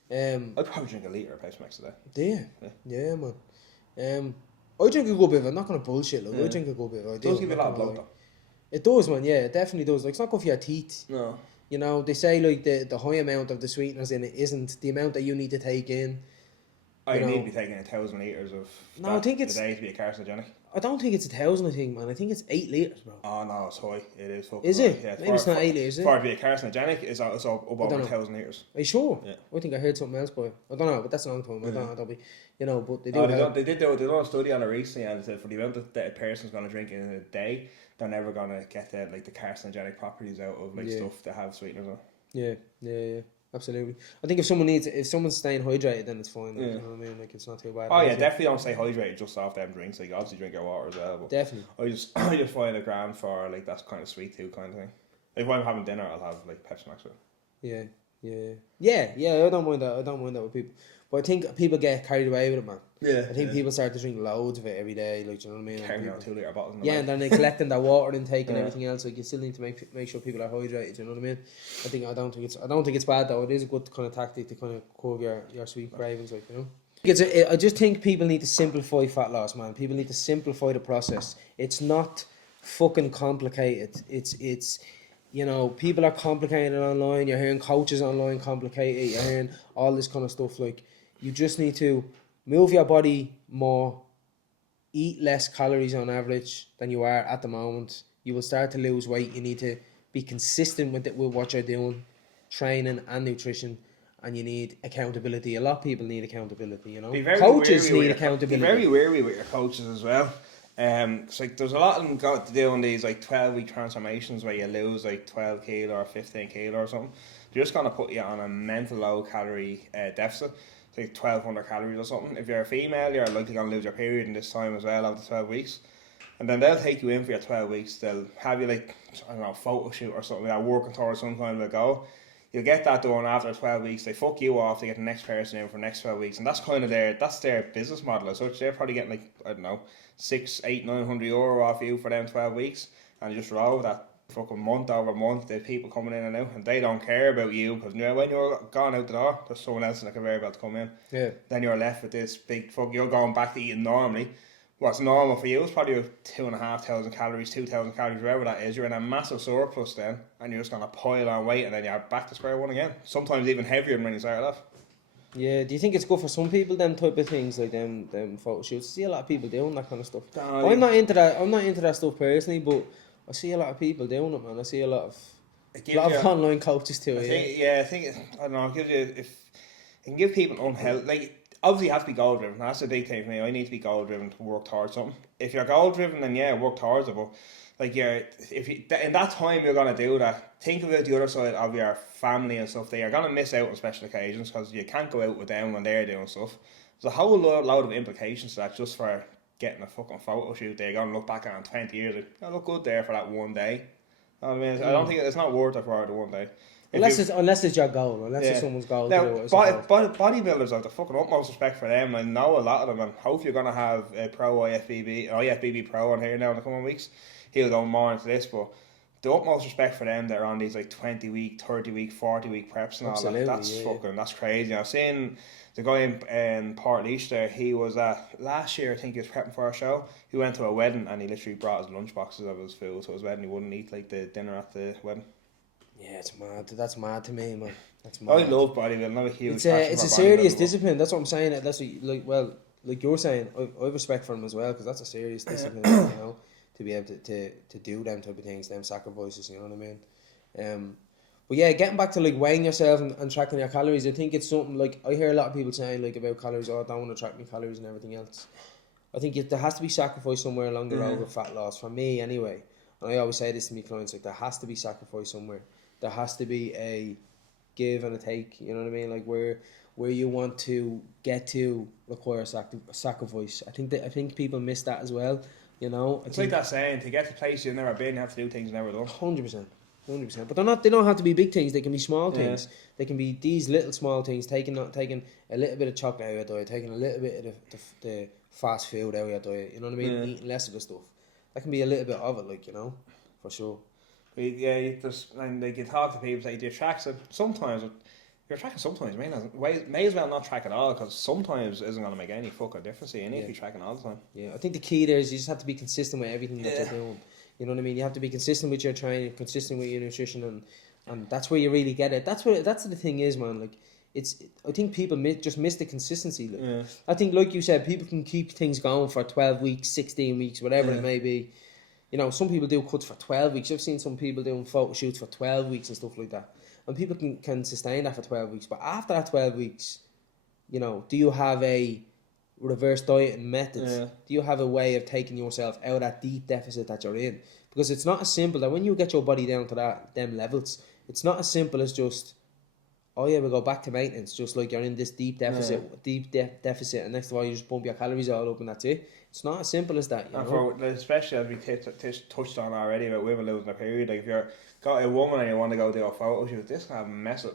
I'd probably drink a litre of Pepsi Max a day. Yeah, man. I drink a good bit of it. I'm not gonna bullshit. Like, I drink a good bit of it. It does give you a lot of blood though. It does, man. Yeah, it definitely does. Like, it's not good for your teeth. No. You know, they say like the high amount of the sweeteners in it isn't the amount that you need to take in. I need to be taking 1,000 litres of I think it's today to be a carcinogenic. I don't think it's 1,000, I think, man. I think it's 8 litres, bro. Oh, no, it's high. It is fucking Is it? High. Yeah, maybe it's not 8 litres, is it? For it to be a carcinogenic, it's up over 1,000 litres. Are you sure? Yeah. I think I heard something else, but I don't know, but that's a long time. I don't be, you know, but they do. They did a study on it recently, and they said for the amount that a person's going to drink in a day, they're never going to get the carcinogenic properties out of stuff that have sweeteners on. Yeah. Absolutely. I think if someone's staying hydrated, then it's fine. Like, you know what I mean? Like, it's not too bad. Oh yeah, definitely don't stay hydrated just off them drinks. Like, obviously drink your water as well. But definitely. I just find a grand for like that kind of sweet tooth kind of thing. Like, if I'm having dinner, I'll have like Pepsi Max with it. Yeah. I don't mind that with people. But I think people get carried away with it, man. Yeah. I think people start to drink loads of it every day. Like, do you know what I mean? Carrying out 2 litre bottles. And then they're collecting their water intake and everything else. Like, you still need to make sure people are hydrated. You know what I mean? I don't think it's bad though. It is a good kind of tactic to kind of curb your sweet cravings, like, you know. I just think people need to simplify fat loss, man. People need to simplify the process. It's not fucking complicated. It's you know, people are complicated online. You're hearing coaches online complicate it. You're hearing all this kind of stuff. Like, you just need to move your body more eat less calories on average than you are at the moment. You will start to lose weight. You need to be consistent with what you're doing, training and nutrition, and you need accountability. A lot of people need accountability, you know. Coaches need accountability. Be very wary with your coaches as well. Cause like there's a lot of them got to do on these like 12-week transformations where you lose like 12 kilo or 15 kilo or something. They're just gonna put you on a mental low calorie deficit, like 1,200 calories or something. If you're a female, you're likely gonna lose your period in this time as well after 12 weeks. And then they'll take you in for your 12 weeks. They'll have you like, I don't know, photo shoot or something like that, working towards some kind of a goal. You'll get that done after 12 weeks. They fuck you off. They get the next person in for the next 12 weeks, and that's kind of their business model as such. They're probably getting like, I don't know, 600, 800, 900 euro off you for them 12 weeks, and you just roll with that fucking month over month. There's people coming in and out, and they don't care about you because when you're gone out the door, there's someone else in the conveyor belt to come in. Yeah. Then you're left with this big fuck. You're going back to eating normally. What's normal for you is probably 2,500 calories, 2,000 calories, wherever that is. You're in a massive surplus then, and you're just going to pile on weight, and then you're back to square one again. Sometimes even heavier than when you started off. Yeah, do you think it's good for some people, them type of things, like them photo shoots? I see a lot of people doing that kind of stuff. I'm not into that stuff personally, but I see a lot of people doing it, man. I see a lot of online coaches too. I think I don't know. It gives you, if it can give people unhealthy, like. Obviously, you have to be goal driven. That's a big thing for me. I need to be goal driven to work towards something. If you're goal driven, then yeah, work towards it. But like in that time you're gonna do that, think about the other side of your family and stuff. They are gonna miss out on special occasions because you can't go out with them when they're doing stuff. There's a whole load of implications to that just for getting a fucking photo shoot. They're gonna look back on 20 years. Like, I look good there for that one day. I mean, I don't think it's not worth it for the one day. Unless it's your goal, unless it's someone's goal. Now, bodybuilders have the fucking utmost respect for them. I know a lot of them, and hopefully you're going to have a pro IFBB Pro on here now in the coming weeks. He'll go more into this, but the utmost respect for them. They're on these like 20-week, 30-week, 40-week preps and all that. That's crazy. I've seen the guy in Port Leash there. He was last year, I think he was prepping for a show. He went to a wedding and he literally brought his lunch boxes of his food to his wedding. He wouldn't eat like the dinner at the wedding. Yeah, it's mad. That's mad to me, man. That's mad. I love bodybuilding. I'm a huge. It's a serious discipline. That's what I'm saying. That's what, like you're saying. I have respect for them as well because that's a serious discipline. You know, to be able to do them type of things, them sacrifices. You know what I mean? But yeah, getting back to like weighing yourself and tracking your calories, I think it's something like I hear a lot of people saying like about calories. Oh, I don't want to track my calories and everything else. I think there has to be sacrifice somewhere along the road with fat loss. For me, anyway. And I always say this to my clients: like there has to be sacrifice somewhere. There has to be a give and a take, you know what I mean? Like where you want to get to requires sacrifice. I think people miss that as well, you know. It's like that saying, to get to place you've never been, you have to do things you've never done. 100%. But they don't have to be big things, they can be small things. They can be these little small things, taking a little bit of chocolate out of your diet, taking a little bit of the fast food out of your diet, you know what I mean? Yeah. Eating less of the stuff. That can be a little bit of it, like, you know, for sure. Yeah, and like you talk to people, say, do you track it? Sometimes, you're tracking sometimes, may as well not track at all, because sometimes it isn't going to make any fucking difference. You need to be tracking all the time. Yeah, I think the key there is you just have to be consistent with everything that you're doing. You know what I mean? You have to be consistent with your training, consistent with your nutrition, and that's where you really get it. That's the thing is, man. Like, I think people just miss the consistency. Like, I think, like you said, people can keep things going for 12 weeks, 16 weeks, whatever it may be. You know, some people do cuts for 12 weeks. I've seen some people doing photo shoots for 12 weeks and stuff like that. And people can sustain that for 12 weeks. But after that 12 weeks, you know, do you have a reverse dieting method? Yeah. Do you have a way of taking yourself out of that deep deficit that you're in? Because it's not as simple that when you get your body down to them levels, it's not as simple as just, oh yeah, we'll go back to maintenance. Just like you're in this deep deficit, deficit, and next of all you just bump your calories all up and that's it. It's not as simple as that, you know? Especially as we touched on already about women losing their period. Like if you're got a woman and you want to go do a photo shoot, this can have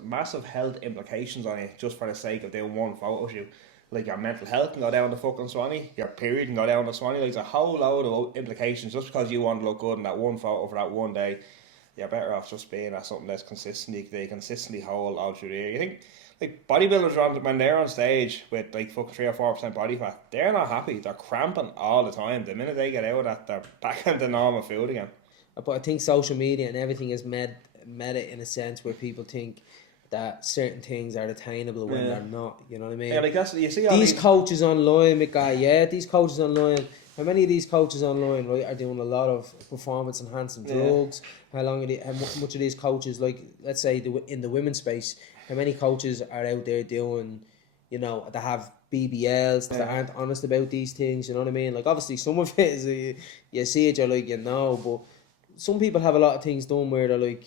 massive health implications on you just for the sake of doing one photo shoot. Like your mental health can go down the fucking swanny, your period can go down the swanny. Like there's a whole load of implications just because you want to look good in that one photo for that one day. You're better off just being at something that's they consistently hold all through the year. You think like bodybuilders when they're on stage with like fucking 3 or 4% body fat, they're not happy. They're cramping all the time. The minute they get out of that, they're back into normal food again. But I think social media and everything is made it in a sense where people think that certain things are attainable when they're not. You know what I mean? Yeah, like that's you see these coaches online, Mick Dan, these coaches online, how many of these coaches online, right, are doing a lot of performance enhancing drugs? How much of these coaches, like, let's say in the women's space, how many coaches are out there doing, you know, that have BBLs, that aren't honest about these things, you know what I mean? Like, obviously, some of it is, you see it, you're like, you know, but some people have a lot of things done where they're like,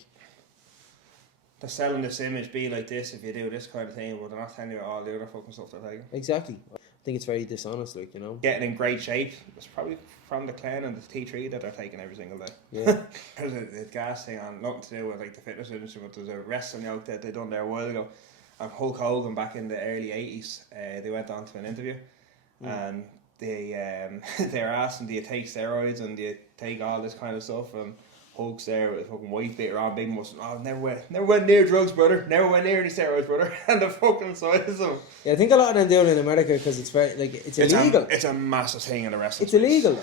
they're selling this image, be like this if you do this kind of thing, but they're not telling you all the other fucking stuff they're taking. Exactly. I think it's very dishonest, like, you know. Getting in great shape, it's probably from the clean and the T3 that they're taking every single day. Yeah. There's a gas thing on, nothing to do with like the fitness industry, but there's a wrestling out that they done there a while ago. And Hulk Hogan back in the early 80s, they went on to an interview and they were asking, do you take steroids and do you take all this kind of stuff? And Hulk's there with a fucking wife beater on, big muscle. Oh, never went near drugs, brother. Never went near any steroids, brother. And the fucking size of them. Yeah, I think a lot of them do it in America because it's very, like, it's illegal. It's a massive thing in the wrestling It's illegal.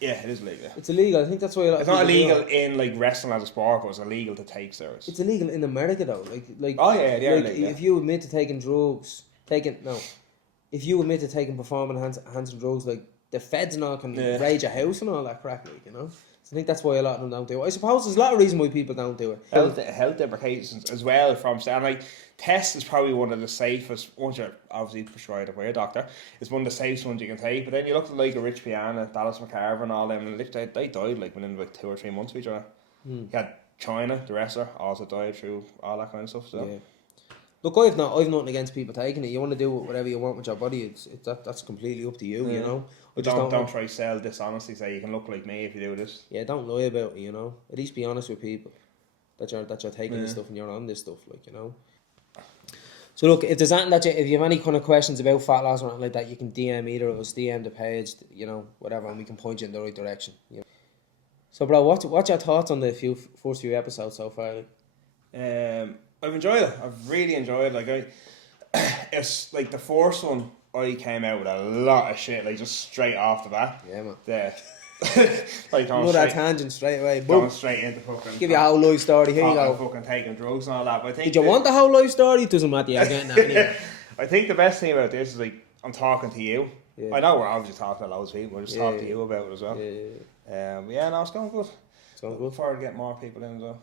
Yeah, it is illegal. It's illegal. I think that's why a lot it's of not people illegal in like wrestling as a sport, but it's illegal to take steroids. It's illegal in America though. Like oh yeah, they are like illegal. If you admit to taking drugs, if you admit to taking performance enhancing drugs, like the feds and all can raid your house and all that crap, like, you know. So I think that's why a lot of them don't do it. I suppose there's a lot of reason why people don't do it. Health implications as well from and like tests is probably one of the safest once you're obviously prescribed by a doctor. It's one of the safest ones you can take. But then you look at like a Rich Piana, Dallas McCarver and all them, and they died like within like 2 or 3 months of each other. You had China, the wrestler, also died through all that kind of stuff. So. Yeah. Look, I've nothing against people taking it. You want to do whatever you want with your body. That's completely up to you. You know. Don't try to sell dishonesty. Say you can look like me if you do this. Yeah, don't lie about it. You know. At least be honest with people that you're taking this stuff and you're on this stuff. Like, you know. So look, if there's anything if you have any kind of questions about fat loss or anything like that, you can DM either of us, DM the page, you know, whatever, and we can point you in the right direction. You know? So, bro, what's your thoughts on the first few episodes so far? Like? I've enjoyed it. I've really enjoyed it. Like it's like the first one. I came out with a lot of shit, like just straight off the bat. Yeah, man. Yeah. Like another tangent straight away. Going straight into fucking. Give you a whole life story. Here you go. Fucking taking drugs and all that. But I think. Did you want the whole life story? It doesn't matter. You're getting that anyway. I think the best thing about this is like I'm talking to you. Yeah. I know we're obviously talking to loads of people. We're just talking to you about it as well. Yeah. No, it's going good. It's going good. Look forward to get more people in as well.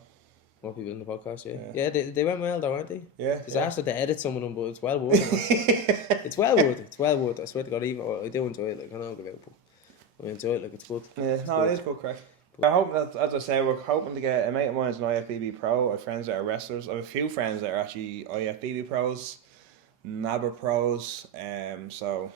More people in the podcast, yeah. They went well though, weren't they? Yeah. Disaster to edit some of them, but it's well worth it. It's well worth it. It's well worth it. I swear to God, even I do enjoy it. Like, I don't give out, but I enjoy it. Like, it's good. Yeah, it is good crack. I hope that, as I say, we're hoping to get a mate of mine is an IFBB pro. I have friends that are wrestlers. I have a few friends that are actually IFBB pros, NABBA pros. So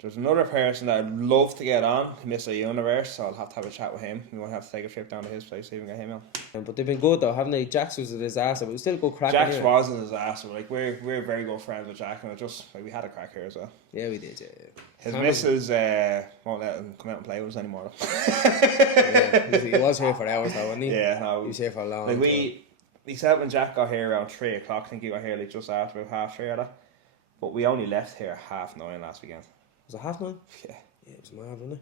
there's another person that I'd love to get on, Mr. Universe, so I'll have to have a chat with him. We might have to take a trip down to his place so we can get him on. But they've been good though, haven't they? Jax was a disaster, but it was still a good crack. Jax was a disaster. Like we're very good friends with Jack, and we had a crack here as well. Yeah, we did. Yeah. His missus won't let him come out and play with us anymore. He was here for hours though, wasn't he? Yeah, no, he was here for a long time. We said when Jack got here around 3 o'clock. I think he got here like just after about 3:30 or that. But we only left here 9:30 last weekend. Was it 9:30? Yeah. Yeah, it was mad, wasn't it?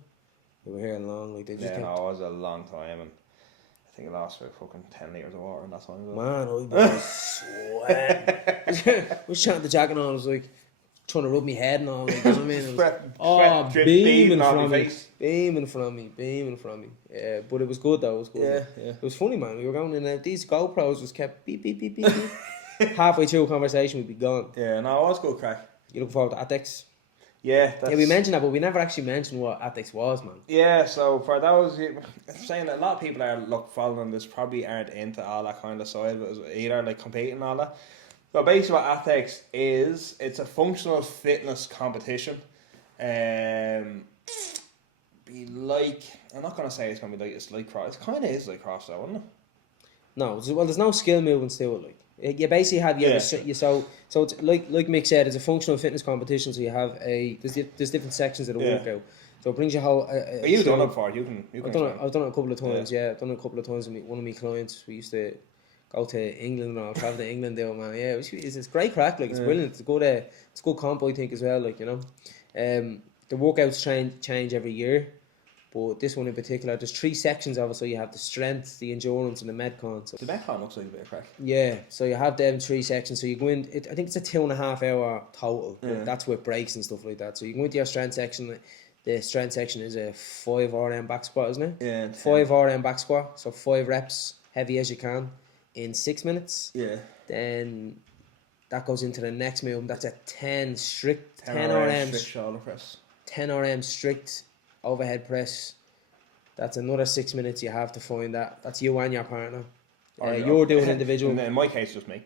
They were here long, like they just. Yeah, no, it was a long time, and I think I lost about fucking 10 litres of water in that time. Man, I was sweating. I was chatting to Jack and all, I was like trying to rub my head and all, like, you know what I mean? Sweat beaming from me. Beaming from me. Yeah, but it was good though, it was good. Yeah. It was funny, man. We were going in and out. These GoPros was kept beep, beep, beep, beep, beep. Halfway through a conversation, we'd be gone. Yeah, no, it was good crack. You looking forward to ATEX? Yeah, we mentioned that, but we never actually mentioned what ATEX was, man. Yeah, so for those, I'm saying that a lot of people are following this probably aren't into all that kind of side, but either like competing and all that. So basically, what ATEX is, it's a functional fitness competition. Be like, I'm not gonna say it's gonna be like it's like cross. It kind of is like cross, though, isn't it? No, well, there's no skill movements to it, like. You basically have so it's like Mick said, it's a functional fitness competition. So you have there's different sections of the workout. So it brings you how. You've done it before. You can. I've done it a couple of times. Yeah, I've done it a couple of times with one of my clients. We used to go to England and travel to England there, man. Yeah, it's great crack. Like, it's brilliant. It's a good comp, I think, as well. Like, you know, the workouts change every year. But this one in particular, there's 3 sections of it. So you have the strength, the endurance, and the Metcon. So the Metcon looks like a bit of crack. Yeah, so you have them 3 sections. So you go in, I think it's a 2.5 hour total. Yeah. That's with breaks and stuff like that. So you go into your strength section. the strength section is a 5 RM back squat, isn't it? Yeah. 5 RM back squat, so 5 reps, heavy as you can, in 6 minutes. Yeah. Then that goes into the next move. That's a 10 strict, 10 RM RM strict shoulder press. 10 RM strict overhead press. That's another 6 minutes you have to find that. That's you and your partner. You're doing individual. In my case, just me.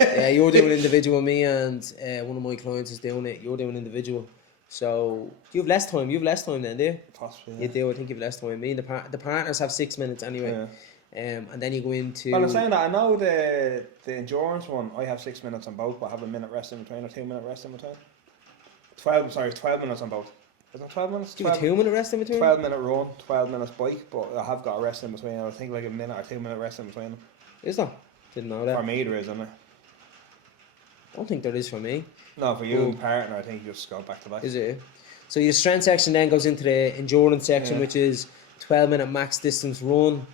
Yeah, you're doing individual. Me and one of my clients is doing it. You're doing individual. So you have less time. You have less time then, do you? Possibly. Yeah. You do. I think you have less time. Me and the partners have 6 minutes anyway. Yeah. And then you go into. Well, I'm saying that I know the endurance one. I have 6 minutes on both, but I have a minute rest in between or 2 minute rest in between. 12 minutes on both. Is it 12 minutes? Do you have a 2 minute rest in between? 12-minute run, 12 minutes bike, but I have got a rest in between. I think like a minute or 2 minute rest in between them. Is there? Didn't know that. For me, there is, isn't it? I don't think there is for me. No, for you and partner, I think you just go back to back. Is it? So your strength section then goes into the endurance section, which is 12-minute max distance run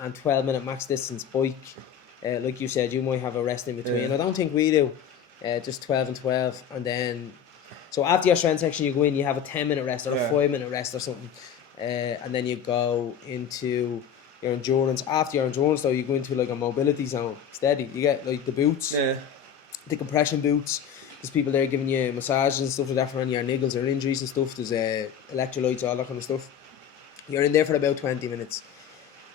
and 12-minute max distance bike. Like you said, you might have a rest in between. Yeah. I don't think we do. Just 12 and 12, and then so after your strength section, you go in. You have a 10-minute rest or a 5-minute rest or something, and then you go into your endurance. After your endurance, though, you go into like a mobility zone. Steady. You get like the boots, the compression boots. There's people there giving you massages and stuff like that for any of your niggles or injuries and stuff. There's electrolytes, all that kind of stuff. You're in there for about 20 minutes.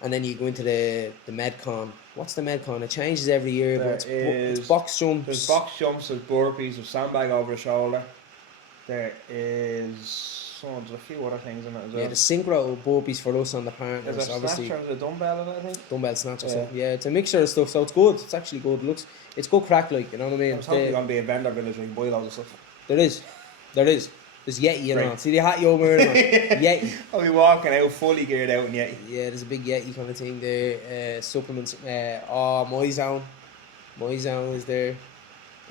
And then you go into the Medcon. What's the Medcon? It changes every year, but it's box jumps. There's box jumps, there's burpees, there's sandbag over the shoulder. There's a few other things in it as well. Yeah, the synchro burpees for us on the partners. There's a obviously. snatcher, there's a dumbbell in it, I think. Dumbbell snatch or something. Yeah, it's a mixture of stuff, so it's good. It's actually good. It's good crack, like, you know what I mean? I'm hoping going to be a vendor village where you can buy loads of stuff. There is. There's Yeti, you know. See the hat you're wearing? Yeti. I'll be walking out fully geared out in Yeti. Yeah, there's a big Yeti kind of thing there. Supplements. My Zone. My Zone is there.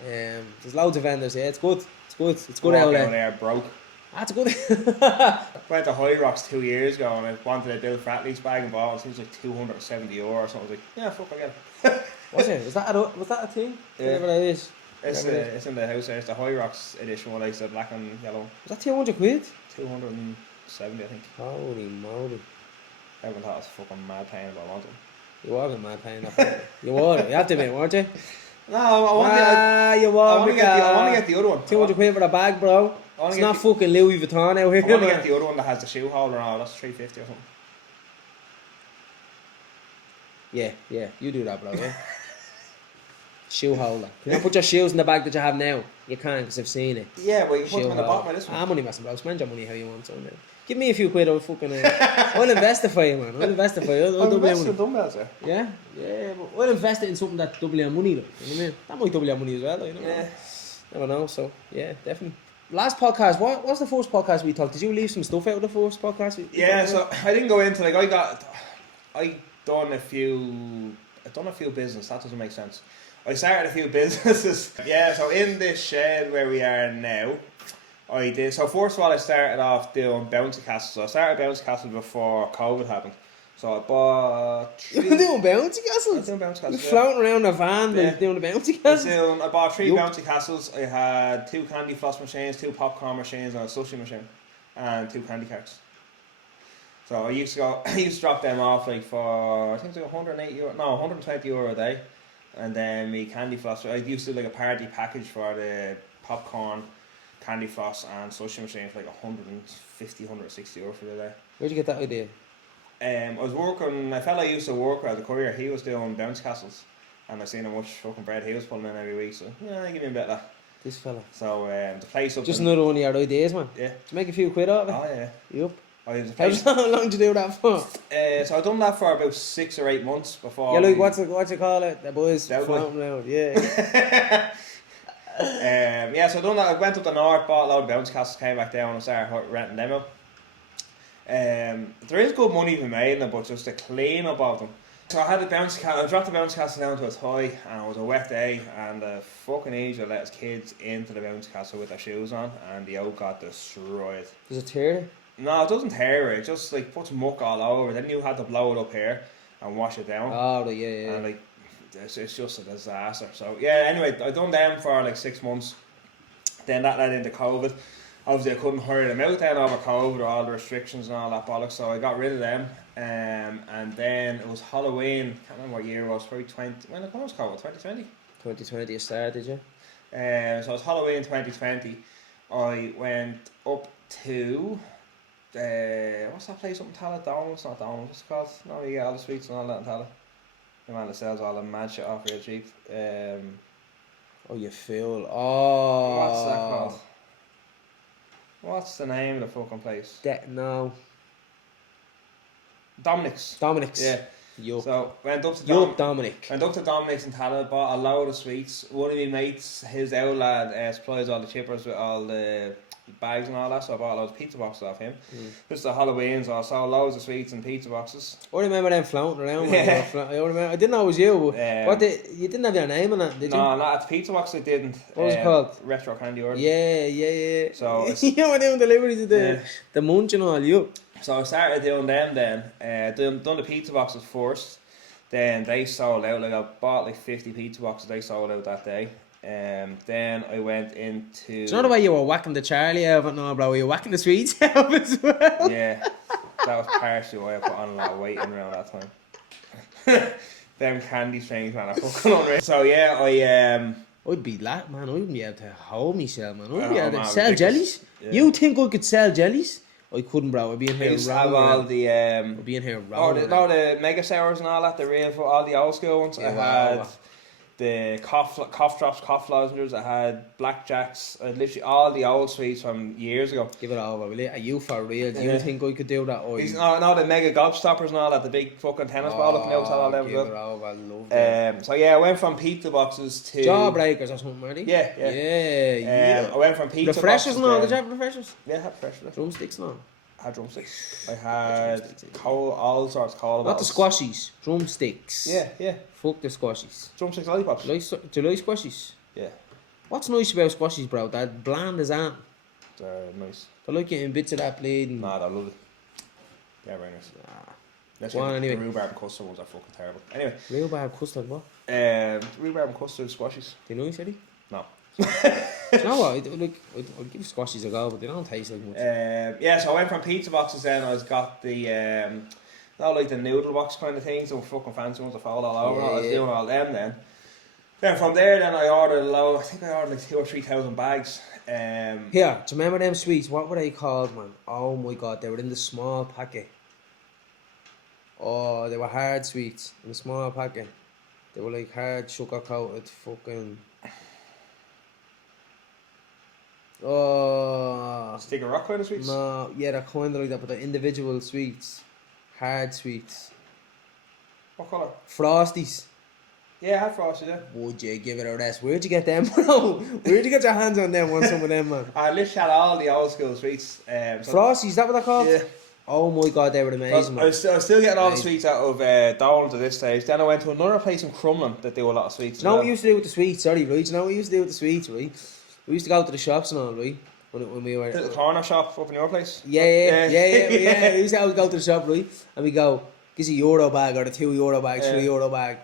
There's loads of vendors. Yeah, it's good. It's good out there broke. That's good. I went to High Rocks 2 years ago and I wanted a Bill Fratley's bag and ball. It seems like €270 or something. I was like, yeah, fuck, I get it. Was it? Was that a thing? Yeah. Whatever that is. It's in the house there. It's the High Rocks edition one, like the black and yellow. Was that 200 quid? 270, I think. Holy moly. Everyone thought I was fucking mad paying, but I wanted them. You were mad paying that. You were. You have to admit, weren't you? No, I want to get the other one. 200 quid for a bag, bro. It's not fucking Louis Vuitton out here. I want to get the other one that has the shoe holder and all. That's 350 or something. Yeah, you do that, bro. Yeah. Shoe holder. Can you put your shoes in the bag that you have now? You can, because I've seen it. Yeah, but you put them in the bottom of this one. I'm only messing, bro. Spend your money how you want, so man. Give me a few quid, I'll fucking. I'll invest it for you, man. I'll invest it for you. I'll double your money. Dumbbells, eh? Yeah, but I'll invest it in something that double your money, though. You know what I mean? That might double your money as well, though, you know? Yeah. Never know, so yeah, definitely. Last podcast, what was the first podcast we talked? Did you leave some stuff out of the first podcast? Yeah, so I didn't go into like I done a few business. That doesn't make sense. I started a few businesses. Yeah, so in this shed where we are now, I did. So first of all, I started off doing bouncy castles. So I started bouncy castles before COVID happened. So I bought. You were doing bouncy castles? I was doing bouncy castles. You floating around a van like doing the bouncy castles? I bought 3 bouncy castles. I had 2 candy floss machines, 2 popcorn machines, and a sushi machine, and 2 candy carts. So I used to drop them off like for I think it was like €120 a day, and then me candy floss. I used to do like a party package for the popcorn, candy floss, and sushi machine for like €160 for the day. Where'd you get that idea? I was working. A fella I used to work at the courier. He was doing bounce castles, and I seen how much fucking bread he was pulling in every week. So yeah, give me a bit of that. This fella. So the place up. Just another one of your ideas, man. Yeah. To make a few quid out of it. Oh yeah. Yup. How long did you do that for? So I done that for about 6 or 8 months before. Yeah, look, what's it call it? The boys floating around. Yeah. Yeah, so I done that. I went up the north, bought a load of bounce castles, came back down and started renting them out. There is good money to be made in it, but just the clean up of them. So I had the bounce castle. I dropped the bounce castle down to a tie, and it was a wet day, and the fucking Asia let his kids into the bounce castle with their shoes on, and the oak got destroyed. Does it tear? No, it doesn't tear it. It just like puts muck all over. Then you had to blow it up here and wash it down. Oh, yeah. And like, it's just a disaster. So yeah, anyway, I done them for like 6 months. Then that led into COVID. obviously I couldn't hire them out then over COVID or all the restrictions and all that bollocks, so I got rid of them. And then it was Halloween, can't remember what year it was, probably 20, when was COVID, 2020? 2020 you started, did you? So it was Halloween 2020. I went up to, what's that place up in Tala? Donald's, not Donald's, what's it called? No, you get all the sweets and all that in Tala. The man that sells all the mad shit off real cheap. Oh, you fool. Oh. What's that called? What's the name of the fucking place? No. Dominic's. Yeah. Yup. So went up to Dominic. Went up to Dominic's in Tala, bought a load of sweets. One of my mates, his old lad, supplies all the chippers with all the bags and all that, so I bought loads of pizza boxes off him. Just the Halloween, so I saw loads of sweets and pizza boxes. I remember them floating around. Yeah. I didn't know it was you, but you didn't have your name on it, did you? No, not at the pizza box I didn't. What was it called? Retro Candy Order. Yeah. So you were doing deliveries of the munch and all, you. So I started doing them then, done the pizza boxes first, then they sold out, like I bought like 50 pizza boxes, they sold out that day. Then I went into... Do you know the way you were whacking the Charlie out of it? No, bro, you were whacking the sweets out as well. Yeah, that was partially why I put on a lot of weight in around that time. Them candy strings, man, I fucking unreal. So yeah, I'd be man, I wouldn't be able to hold myself, man. I wouldn't be able to man, sell ridiculous. jellies. Yeah. You think I could sell jellies? I couldn't, bro. I'd be in I here used to have all the... I'd be in here rolling. the mega sours and all that, the real, all the old school ones. Yeah, I had the cough drops, cough lozenges, I had blackjacks, I had literally all the old sweets from years ago. Give it over, will you? Are you for real? Do you think I could do that? No, the mega gobstoppers and all that, the big fucking tennis ball looking outside all them. Give it over, I love that. So yeah, I went from pizza boxes to... Jawbreakers or something, really? Yeah. I went from pizza refreshers boxes and all, did you have refreshers? Yeah, I had refreshers. Drumsticks and all? I had drumsticks. I had all sorts of cola Not the bottles. squashies, drumsticks. Yeah. Fuck the squashies. Drumsticks lollipops. Do you like squashies? Yeah. What's nice about squashies, bro? They're bland as ant. They're nice. They like getting bits of that blade. And... Nah, they're lovely. Yeah, very nice. Go on, anyway. The rhubarb and custard ones are fucking terrible. Anyway. Rhubarb custard, what? Rhubarb and custard squashies. Do you know, Eddie? No. Do you know what? I'd give squashies a go, but they don't taste like much. Yeah, so I went from pizza boxes then. I got the not like the noodle box kind of things, the fucking fancy ones that fold all over. I was doing all them then. Then from there, then I ordered a load. I think I ordered like 2,000 or 3,000 bags. Here, do you remember them sweets? What were they called, man? Oh my god, they were in the small packet. Oh, they were hard sweets in the small packet. They were like hard sugar coated fucking. Oh. Stick a rock kind of sweets? No, yeah, they're kind of like that, but they're individual sweets. Hard sweets. What colour? Frosties. Yeah, I had Frosties, yeah. Would you give it a rest? Where'd you get them, bro? Where'd you get your hands on them? Want some of them, man? I literally had all the old school sweets. Frosties, is that what they're called? Yeah. Oh my god, they were amazing, man. I was still getting all the sweets out of Donald's at this stage. Then I went to another place in Crumlin that do a lot of sweets. You know what we used to do with the sweets? Sorry, right? You know what we used to do with the sweets, right? We used to go to the shops and all, right? When we were... The corner shop up in your place? Yeah. We used to always go to the shop, right? And we go, gives a euro bag or the €2 bag, €3 bag.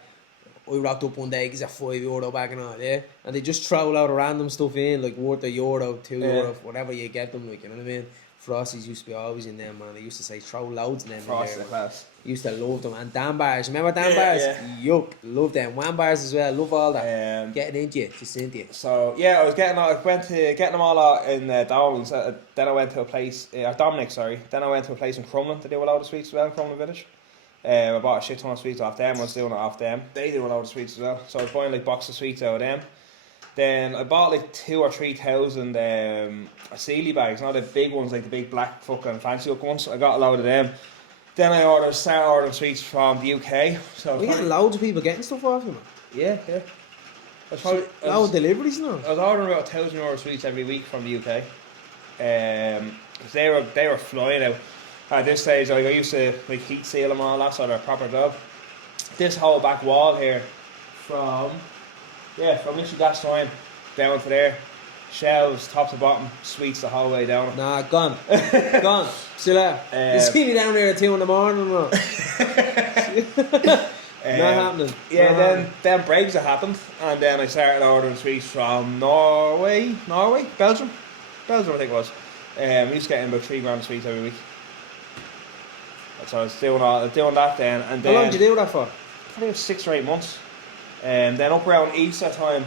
We rocked up one day, gives a €5 bag and all, yeah? And they just throw a lot of random stuff in, like worth €1, €2, whatever you get them, like, you know what I mean? Frosties used to be always in them, man. They used to say throw loads in them. Frosties, class. Used to love them. And Dan bars, remember Dan bars? Yeah. Yup, love them. Wham bars as well, love all that. Getting into you, just into you. So yeah, I went to getting them all out in Donald's. Then I went to a place, Dominic, sorry. Then I went to a place in Crumlin to do a load of sweets as well in Crumlin Village. I bought a shit ton of sweets off them. I was doing it off them. They do a load of sweets as well. So I was buying like boxes of sweets out of them. Then I bought like 2,000 or 3,000 Sealy bags, not the big ones, like the big black fucking fancy look ones. I got a load of them. Then I started ordering sweets from the UK. So we getting loads of people getting stuff off you, man. Yeah. Loads deliveries now. I was ordering about €1,000 sweets every week from the UK. Cause they were flying out. At this stage, like I used to like heat seal them all that, so they're a proper job. This whole back wall here, from literally that sign down to there, shelves top to bottom, sweets the whole way down. Nah, gone. Still there. You see me down there at 2 in the morning, bro. Not happening. Yeah, then Brexit happened, and then I started ordering sweets from Belgium, I think it was. We used to get in about $3,000 sweets every week. So I was doing that then, and then. How long did you do that for? Probably about 6 or 8 months. Then up around Easter time,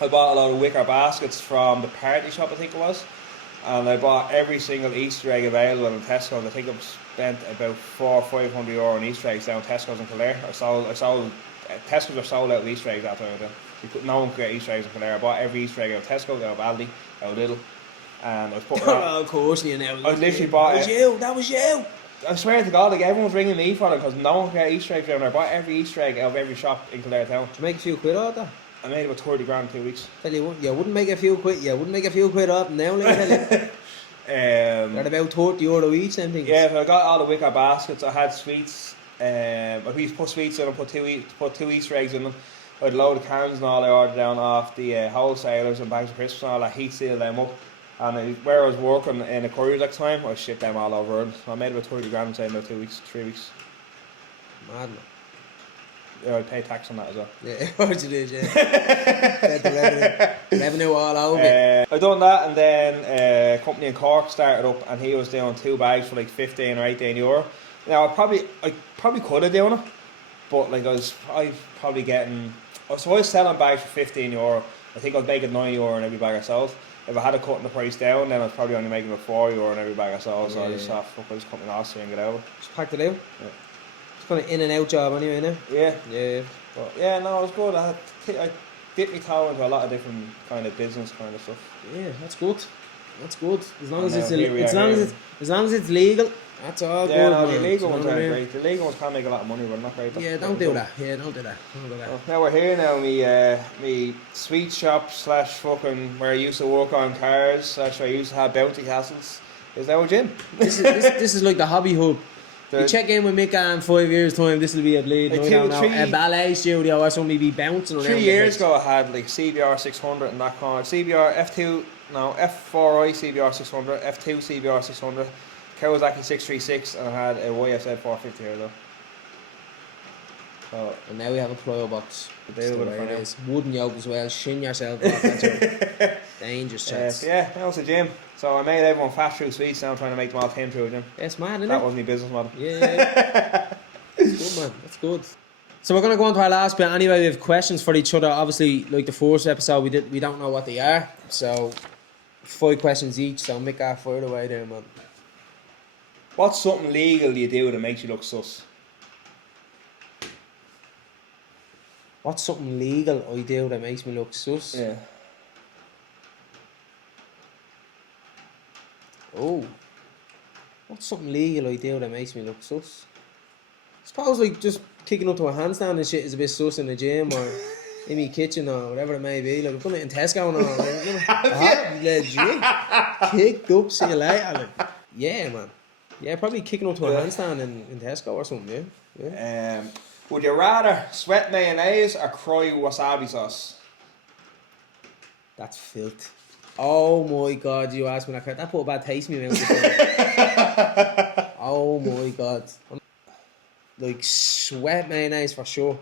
I bought a lot of wicker baskets from the party shop, I think it was. And I bought every single Easter egg available in Tesco's. I think I've spent about €400 or €500 on Easter eggs down Tesco's in Kildare. Tesco's are sold out of Easter eggs that time. No one could get Easter eggs in Kildare. I bought every Easter egg out of Tesco, out of Aldi, out of Lidl. And I was putting of course, you know. I literally bought it. That was you. I swear to God, like everyone's ringing me for it because no one could get Easter eggs down there. I bought every Easter egg out of every shop in Kildare town. Did you make a few quid out of that? I made about $30,000 in 2 weeks. Tell you what, you wouldn't make a few quid. You wouldn't make a few quid up now. Let me tell you. They're about €30 each, and things. Yeah, so I got all the wicker baskets. I had sweets. I used to put sweets in and put two Easter eggs in them. I had a load of cans and all I ordered down off the wholesalers and bags of crisps and all that. Heat sealed them up. And where I was working in a courier at the time, I shipped them all over. And so I made about $30,000 in about 2 weeks, 3 weeks. Mad, man. Yeah, I paid tax on that as well. Yeah, of course you did, yeah. Get the revenue all over. I done that, and then a company in Cork started up, and he was doing 2 bags for like €15 or €18. Now I probably could have done it, but like I was probably getting. So I was selling bags for €15. I think I was making €9 in every bag I sold. If I had cut the price down, then I was probably only making about €4 in every bag I sold. So I just thought, fuck, I just cut my loss and get over. Just packed it out. Yeah. It's kind of in and out job anyway, innit? Yeah. Yeah. But yeah, no, it was good. I dipped my toe into a lot of different kind of business kind of stuff. Yeah, that's good. That's good. As long as it's legal, that's all good. Yeah, no, the illegal ones aren't great. The illegal ones can make a lot of money, but not great. Yeah, don't do that. Yeah, don't do that. Well, now we're here now. Me sweet shop / fucking where I used to work on cars / I used to have bounty castles. Is now a gym. This is like the hobby hub. You check in with Mick Dan in 5 years' time, this will be a bleed. A ballet studio or something be bouncing around. 3 years ago I had like CBR 600 and that kind of CBR F4i CBR 600, F2 CBR 600, Kawasaki 636, and I had a YFZ 450 here though. So, and now we have a plyo box. Wooden yoke as well, shin yourself off. That's dangerous chance. Yeah, that was a gym. So I made everyone fat through sweets, now I'm trying to make them all thin through a gym. That's mad, isn't it? That was my business model. Yeah. That's good, man. That's good. So we're going to go on to our last bit anyway. We have questions for each other. Obviously, like the first episode, we don't know what they are. So 5 questions each, so Mick our fire away there, man. What's something legal you do that makes you look sus? What's something legal I do that makes me look sus? Yeah. Oh. What's something legal I do that makes me look sus? I suppose like just kicking up to a handstand and shit is a bit sus in the gym or in my kitchen or whatever it may be. Like I've done it in Tesco and all. Legit. Kicked up, see you later. Like. Yeah, man. Yeah, probably kicking up to a handstand in Tesco or something, yeah. Would you rather sweat mayonnaise or cry wasabi sauce? That's filth. Oh my God, you asked me that put a bad taste in my mouth. Oh my God. Like sweat mayonnaise for sure.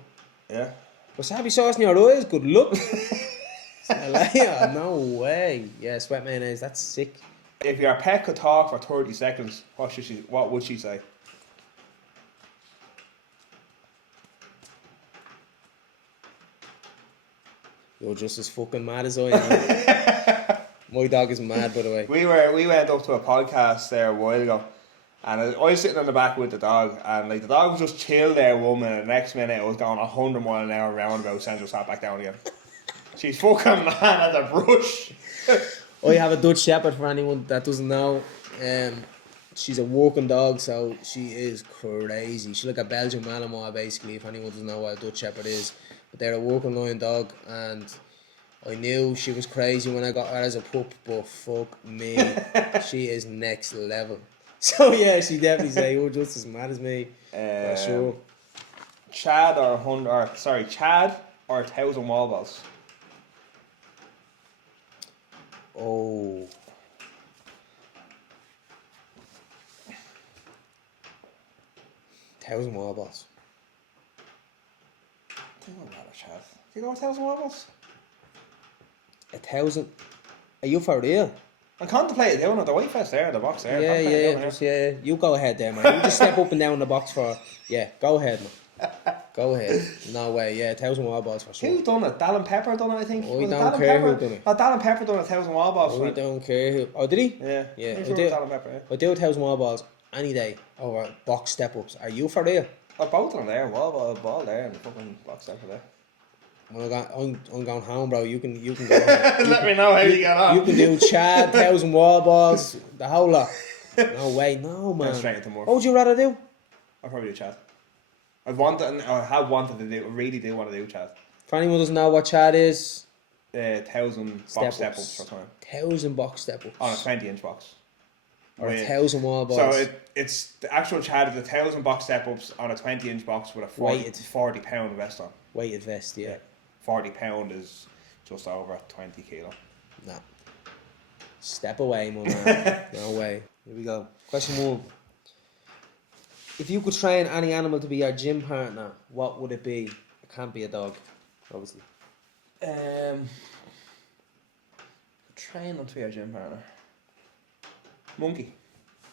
Yeah. Wasabi sauce in your eyes, good luck. No way. Yeah, sweat mayonnaise, that's sick. If your pet could talk for 30 seconds, what would she say? You're just as fucking mad as I am. My dog is mad, by the way. We went up to a podcast there a while ago, and I was sitting on the back with the dog, and like the dog was just chill there, woman, and the next minute it was going 100 mile an hour roundabout, and just sat back down again. She's fucking mad as a brush. I have a Dutch Shepherd for anyone that doesn't know. She's a walking dog, so she is crazy. She's like a Belgian Malinois, basically, if anyone doesn't know what a Dutch Shepherd is. But they're a walking lion dog, and I knew she was crazy when I got her as a pup, but fuck me, she is next level. So yeah, she definitely say you're just as mad as me. For sure. Chad or 1,000 wall balls? Oh. Thousand wall balls. I think I'd rather Chad. Do you go 1,000 wall balls? 1,000? Are you for real? I contemplated doing it. The white fest there, the box there. Yeah. You go ahead there, man. You just step up and down the box for. Yeah, go ahead, man. Go ahead. No way. Yeah, 1,000 wall balls for sure. Who done it? Dallin Pepper done it, I think. I don't care who done it. Oh, Dallin Pepper done 1,000 wall balls. I don't care who. Oh, did he? Yeah. Yeah. Dallin Pepper. Yeah. I do 1,000 wall balls any day over box step ups. Are you for real? Oh, both of them there. Ball there and the fucking box step there. Well, I'm going home, bro. You can go. Let me know how you get on. You can do Chad, 1,000 wall balls, the whole lot. No way, no man. Straight into more. What would you rather do? I'd probably do Chad. I have wanted to do. I really do want to do Chad. For anyone who doesn't know what Chad is, 1,000 box step ups for time. 1,000 box step ups on a 20-inch box. Or 1,000 wall balls. So it's the actual Chad is 1,000 box step ups on a 20-inch box with a 40 pound vest on. Weighted vest, yeah. 40 pound is just over 20 kilo. Nah. Step away, my man. No way. Here we go. Question 1. If you could train any animal to be your gym partner, what would it be? It can't be a dog, obviously. Train them to be your gym partner. Monkey.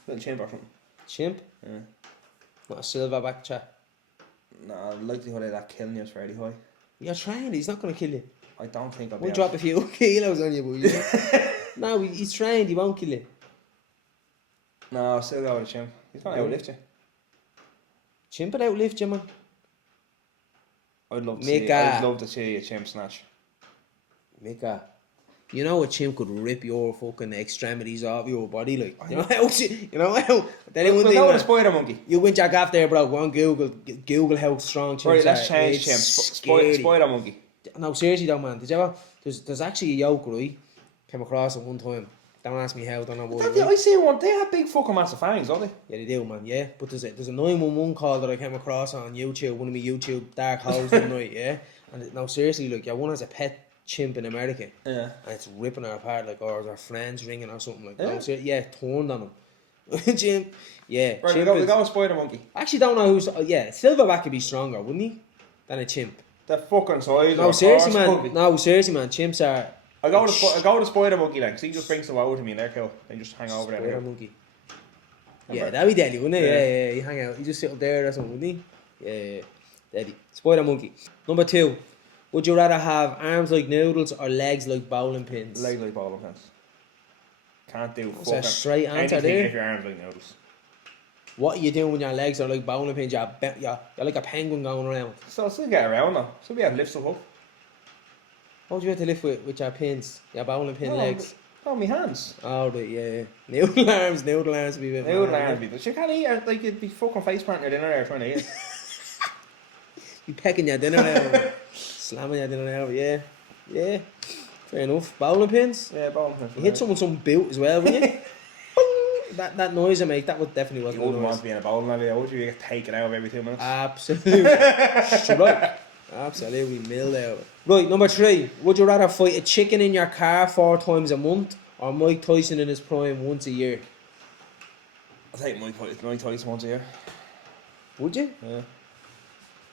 Little chimp or something. Chimp? Yeah. Not a silverback chat. No, the likelihood of that killing you is fairly high. You're trained, he's not going to kill you. I don't think I'll be We'll drop a few kilos on you, boy. No, he's trained, he won't kill you. No, I'll still go with a chimp. He's going to outlift you. Chimp would outlift you, man. I'd love to see a chimp snatch. Mika, you know a chimp could rip your fucking extremities off your body, like. You know how? We'll go with a spider monkey. You went jack off there, bro. Go on Google how strong chimps are. Right, let's change chimps. Spider monkey. No, seriously though, man. Did you ever? There's actually a yoke, right? Came across it one time. Don't ask me how, don't know what. I see one. They have big fucking massive fangs, don't they? Yeah, they do, man. Yeah, but there's a 911 call that I came across on YouTube. One of my YouTube dark holes one night. Yeah, and no, seriously, look, one has a pet chimp in America. Yeah, and it's ripping her apart, like, or our friends ringing or something like that. Yeah, turned on him. Chimp. Yeah. Right, we go with spider monkey. Actually, don't know who's. Silverback could be stronger, wouldn't he? Than a chimp. The fucking size. No, seriously, man. No, seriously, man. Chimps are. I go with a spider monkey then, because he just brings them over to me and they're cool. They just hang over there. Spider monkey. Yeah, that'd be deadly, wouldn't it? Yeah. He hang out. He just sit up there or something, wouldn't he? Yeah. Deadly. Spider monkey. Number 2. Would you rather have arms like noodles or legs like bowling pins? Legs like bowling pins. Can't do fucking a straight answer there. If your arms like noodles. What are you doing when your legs are like bowling pins? You're like a penguin going around. So I'll still get around though. Still be able to lift stuff up. What do you have to lift with your pins? Your bowling pin legs? Oh, my hands. Oh, right, yeah. Noodle arms would be a bit Noodle arms, but you can't eat it. Like, you'd be fucking face planting your dinner there trying to eat it. You pecking your dinner out. Slamming your dinner out, yeah. Yeah. Fair enough. Bowling pins? Yeah, bowling pins. You hit someone some boot as well, wouldn't you? that noise I make, that would definitely wasn't. You wouldn't want to be in a bowling alley, would you? You get taken out every 2 minutes. Absolutely. Strike. Absolutely milled out. Right, number 3. Would you rather fight a chicken in your car 4 times a month or Mike Tyson in his prime once a year? I'll take Mike Tyson once a year. Would you? Yeah.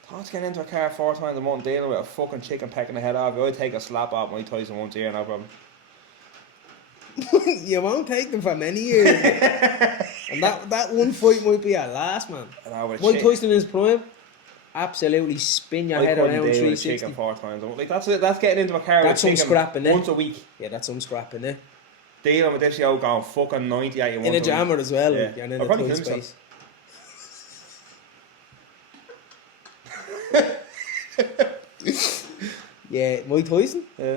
Thoughts getting into a car 4 times a month dealing with a fucking chicken pecking the head off. I'd take a slap off Mike Tyson once a year, no problem. You won't take them for many years. And that one fight might be our last, man. Mike Tyson in his prime. Absolutely spin your head around 360. Chicken 4 times a month. Like that's getting into a car. That's some scrapping, once a week. Yeah, that's some scrapping, eh? Dealing with this yo going fucking 98 in a jammer as well. Yeah. You're in a tight space. Yeah, Mike Tyson? Yeah.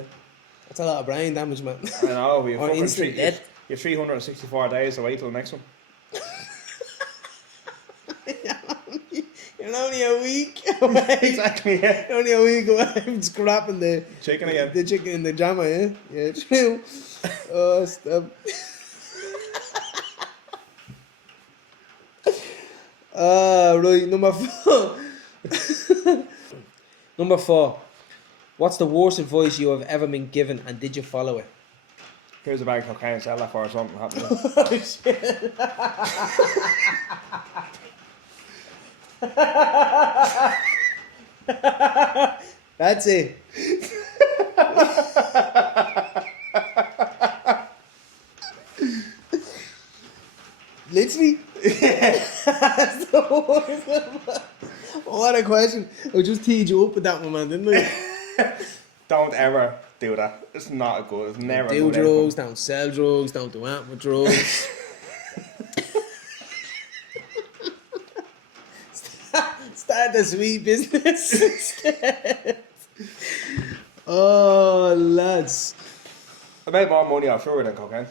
That's a lot of brain damage, man. I know, we're fucking instant dead. You're 364 days away till the next one. You're only a week away. Exactly, yeah. You're only a week away from scrapping the chicken again. The chicken in the jammer, yeah? Yeah, true. Oh, stop. Right, number 4. Number 4. What's the worst advice you have ever been given and did you follow it? Here's a bag of cocaine, sell that for or something happening. Oh, shit. That's it. Literally. That's the worst. What a question. I just teed you up with that one, man, didn't I? Don't ever do that. It's not good. It's never Don't do good drugs, don't sell drugs, don't do anything with drugs. Start the sweet business instead. Oh, lads. I made more money off sugar than cocaine.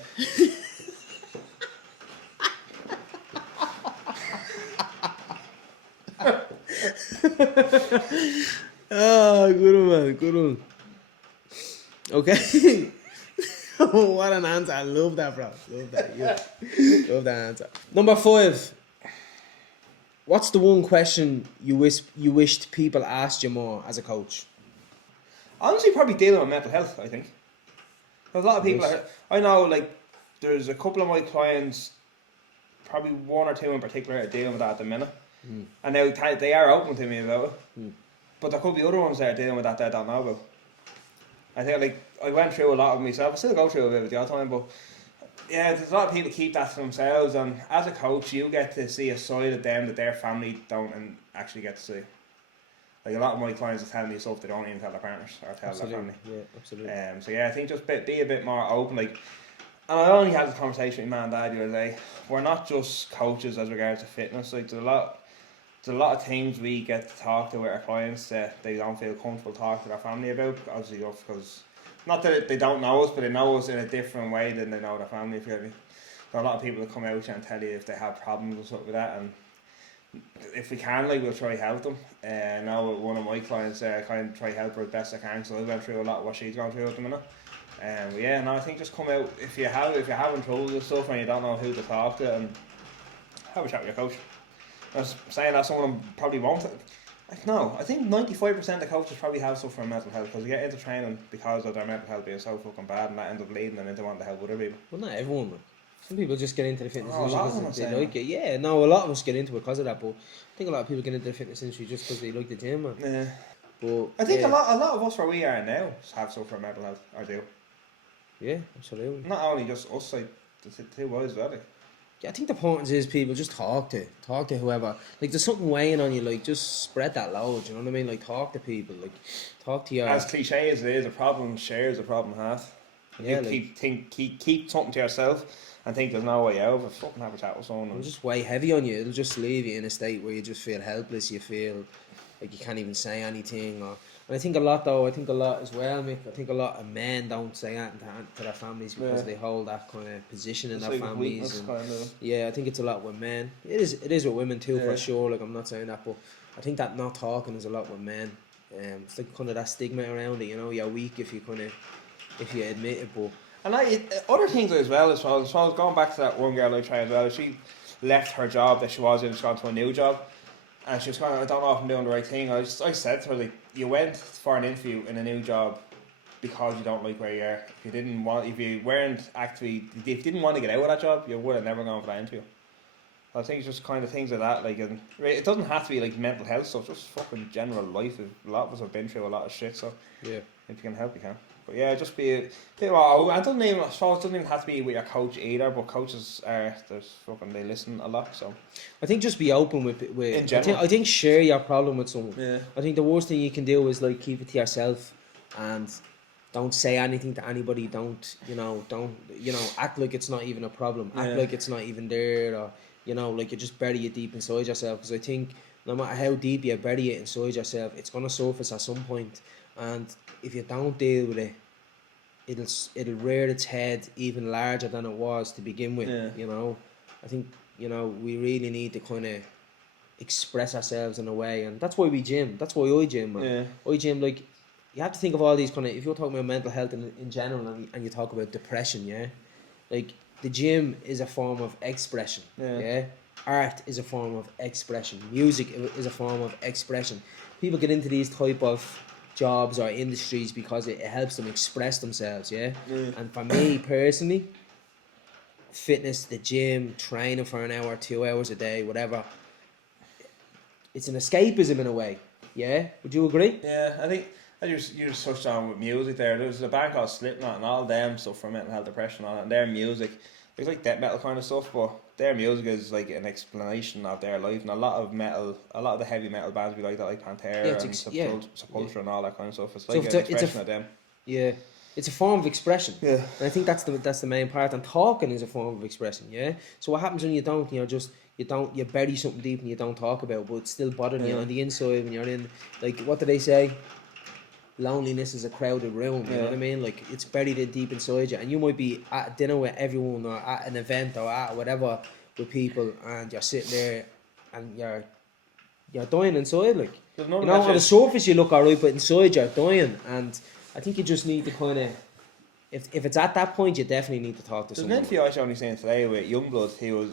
Oh, good one, man. Good one. Okay. What an answer. I love that, bro. Love that. Yeah. Love that answer. Number 5. What's the one question you wished people asked you more as a coach? Honestly, probably dealing with mental health, I think. There's a lot of people, Yes. I know, like, there's a couple of my clients, probably 1 or 2 in particular, are dealing with that at the minute. And they are open to me about it. But there could be other ones that are dealing with that I don't know about. I think, like, I went through a lot of myself. I still go through a bit with the odd time, but yeah, there's a lot of people keep that to themselves, and as a coach, you get to see a side of them that their family don't and actually get to see. Like, a lot of my clients are telling me stuff they don't even tell their partners or tell their family. Yeah, absolutely. So yeah, I think just be a bit more open. Like, and I only had this conversation with my man and dad the other day. We're not just coaches as regards to fitness. Like, there's a lot of things we get to talk to with our clients that they don't feel comfortable talking to their family about. Obviously, because not that they don't know us, but they know us in a different way than they know their family. If you get me. There are a lot of people that come out and tell you if they have problems and stuff with that, and if we can, like, we'll try to help them. Now one of my clients, I kind of try to help her as best I can. So I went through a lot of what she's gone through at the minute. But yeah, no, I think just come out if you're having trouble with stuff and you don't know who to talk to, and have a chat with your coach. I was saying that someone probably won't. Like, no, I think 95% of coaches probably have stuff from mental health because they get into training because of their mental health being so fucking bad, and that ends up leading them into wanting to help other people. Well, not everyone, man. Some people just get into the fitness Oh, a lot of industry them because they like it. Yeah, no, a lot of us get into it because of that, but I think a lot of people get into the fitness industry just because they like the gym, man. Yeah. But I think yeah. a lot of us where we are now have stuff from mental health, or do. Yeah, absolutely. Not only just us, like the two boys, well. Like. Yeah, I think the importance is people just talk to whoever. Like, there's something weighing on you, like, just spread that load, you know what I mean? Like, talk to people, like, talk to your... As cliche as it is, a problem shared is a problem half. Yeah, you keep something to yourself and think there's no way out of it. Fucking have a chat with someone. It'll just weigh heavy on you. It'll just leave you in a state where you just feel helpless. You feel like you can't even say anything. And I think a lot as well, Mick. I think a lot of men don't say anything to their families because they hold that kind of position in their like families. Kind of. Yeah, I think it's a lot with men. It is with women too, for sure. Like, I'm not saying that, but I think that not talking is a lot with men. It's like kind of that stigma around it. You know, you're weak if you admit it, but. And other things as well, as far as going back to that one girl I tried as well, she left her job that she was in, she's gone to a new job, and she was kind of, I don't know if I'm doing the right thing. I said to her, like, you went for an interview in a new job because you don't like where you are. If you didn't want to get out of that job, you would have never gone for that interview. I think it's just kind of things like that, like, and it doesn't have to be like mental health stuff, just fucking general life. A lot of us have been through a lot of shit, so yeah, if you can help, you can. But yeah, just be a bit more. I suppose it doesn't even have to be with your coach either, but coaches they listen a lot, so I think just be open with in general. I think share your problem with someone. Yeah. I think the worst thing you can do is, like, keep it to yourself and don't say anything to anybody. Don't act like it's not even a problem. Act like it's not even there, or like you just bury it deep inside yourself. Because I think no matter how deep you bury it inside yourself, it's gonna surface at some point. And if you don't deal with it, it'll rear its head even larger than it was to begin with. Yeah. I think we really need to kind of express ourselves in a way, and that's why we gym. That's why I gym, man. Yeah. I gym, like, you have to think of all these kind of, if you're talking about mental health in general, and you talk about depression, like, the gym is a form of expression. Yeah. Art is a form of expression. Music is a form of expression. People get into these type of jobs or industries because it helps them express themselves, and for me personally, fitness, the gym, training for an hour, 2 hours a day, whatever, it's an escapism in a way. Would you agree? Yeah, I think you just touched on with music there. There's a band called Slipknot, and all them stuff for mental health, depression, and their music, it's like death metal kind of stuff, but their music is like an explanation of their life, and a lot of the heavy metal bands we like that, like Pantera and Sepultura and all that kind of stuff. It's like an expression of them. Yeah, it's a form of expression. Yeah, and I think that's the main part. And talking is a form of expression. Yeah. So what happens when you don't? You bury something deep and you don't talk about, but it's still bothering you on the inside when you're in. Like, what do they say? Loneliness is a crowded room. You know what I mean? Like, it's buried in deep inside you, and you might be at dinner with everyone or at an event or at whatever with people, and you're sitting there and you're dying inside. Like, on the surface you look alright, but inside you're dying. And I think you just need to kind of, if it's at that point, you definitely need to talk to someone. There's an interview I was only saying today with Youngblood.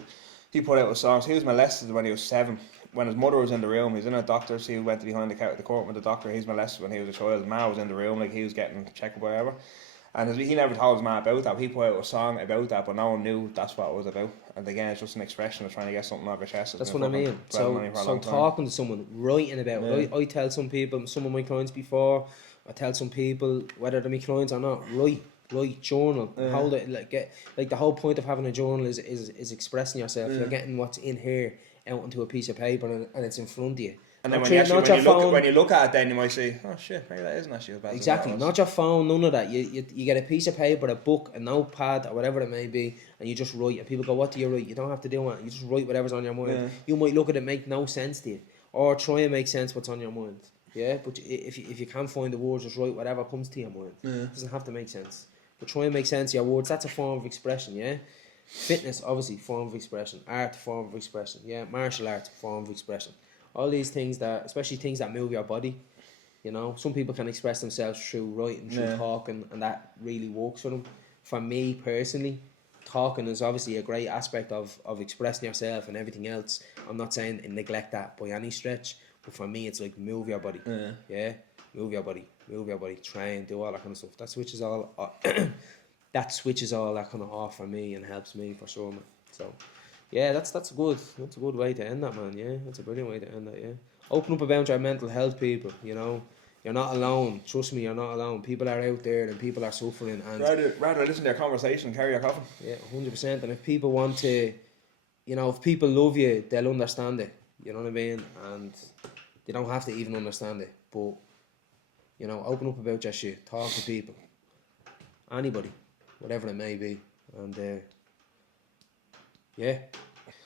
He put out a song. So he was molested when he was 7. When his mother was in the room, he was in a doctor's. He went behind the court with the doctor. He's molested when he was a child. His ma was in the room, like he was getting checked or whatever. And he never told his ma about that. He put out a song about that, but no one knew that's what it was about. And again, it's just an expression of trying to get something off your chest. That's what I mean. So talking to someone, writing about it. I tell some people, some of my clients before, I tell some people, whether they're my clients or not, write journal. Hold it, like the whole point of having a journal is expressing yourself. You're getting what's in here out onto a piece of paper and it's in front of you. And then when you look at it, then you might say, oh shit, maybe that isn't actually as bad. Exactly, not your phone, none of that. You get a piece of paper, a book, a notepad, or whatever it may be, and you just write. And people go, what do you write? You don't have to do it. You just write whatever's on your mind. Yeah. You might look at it, make no sense to you, or try and make sense what's on your mind. Yeah, but if you can't find the words, just write whatever comes to your mind. It doesn't have to make sense. But try and make sense of your words. That's a form of expression, yeah? Fitness, obviously, form of expression. Art, form of expression. Yeah, martial arts, form of expression. All these things that, especially things that move your body, you know. Some people can express themselves through writing, through talking, and that really works for them. For me, personally, talking is obviously a great aspect of expressing yourself and everything else. I'm not saying neglect that by any stretch, but for me, it's like move your body. Yeah? Move your body, train, do all that kind of stuff. That switches all that kind of off for me and helps me for sure, man. So, yeah, that's a good way to end that, man. Yeah, that's a brilliant way to end that. Yeah, open up about your mental health, people. You know, you're not alone. Trust me, you're not alone. People are out there and people are suffering. And rather listen to your conversation, carry your coffin. Yeah, 100%. And if people want to, you know, if people love you, they'll understand it. You know what I mean? And they don't have to even understand it, but. You know, open up about your shit. Talk to people. Anybody. Whatever it may be. And, yeah.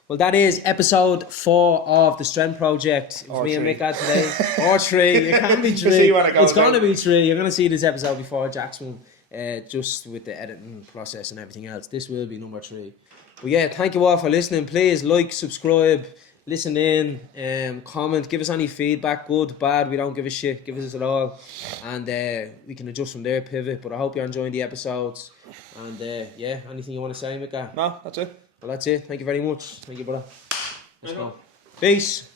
Well, that is episode 4 of the Strength Project. It was me and Mick Dan today. Or 3. It can be 3. It's going to be 3. You're going to see this episode before Jack's one. Just with the editing process and everything else. This will be number 3. But yeah, thank you all for listening. Please like, subscribe. Listen in, comment, give us any feedback, good, bad, we don't give a shit, give us it all, and we can adjust from there, pivot. But I hope you're enjoying the episodes, and yeah, anything you want to say, Mick? No, that's it. Well, that's it. Thank you very much. Thank you, brother. Let's go. Peace.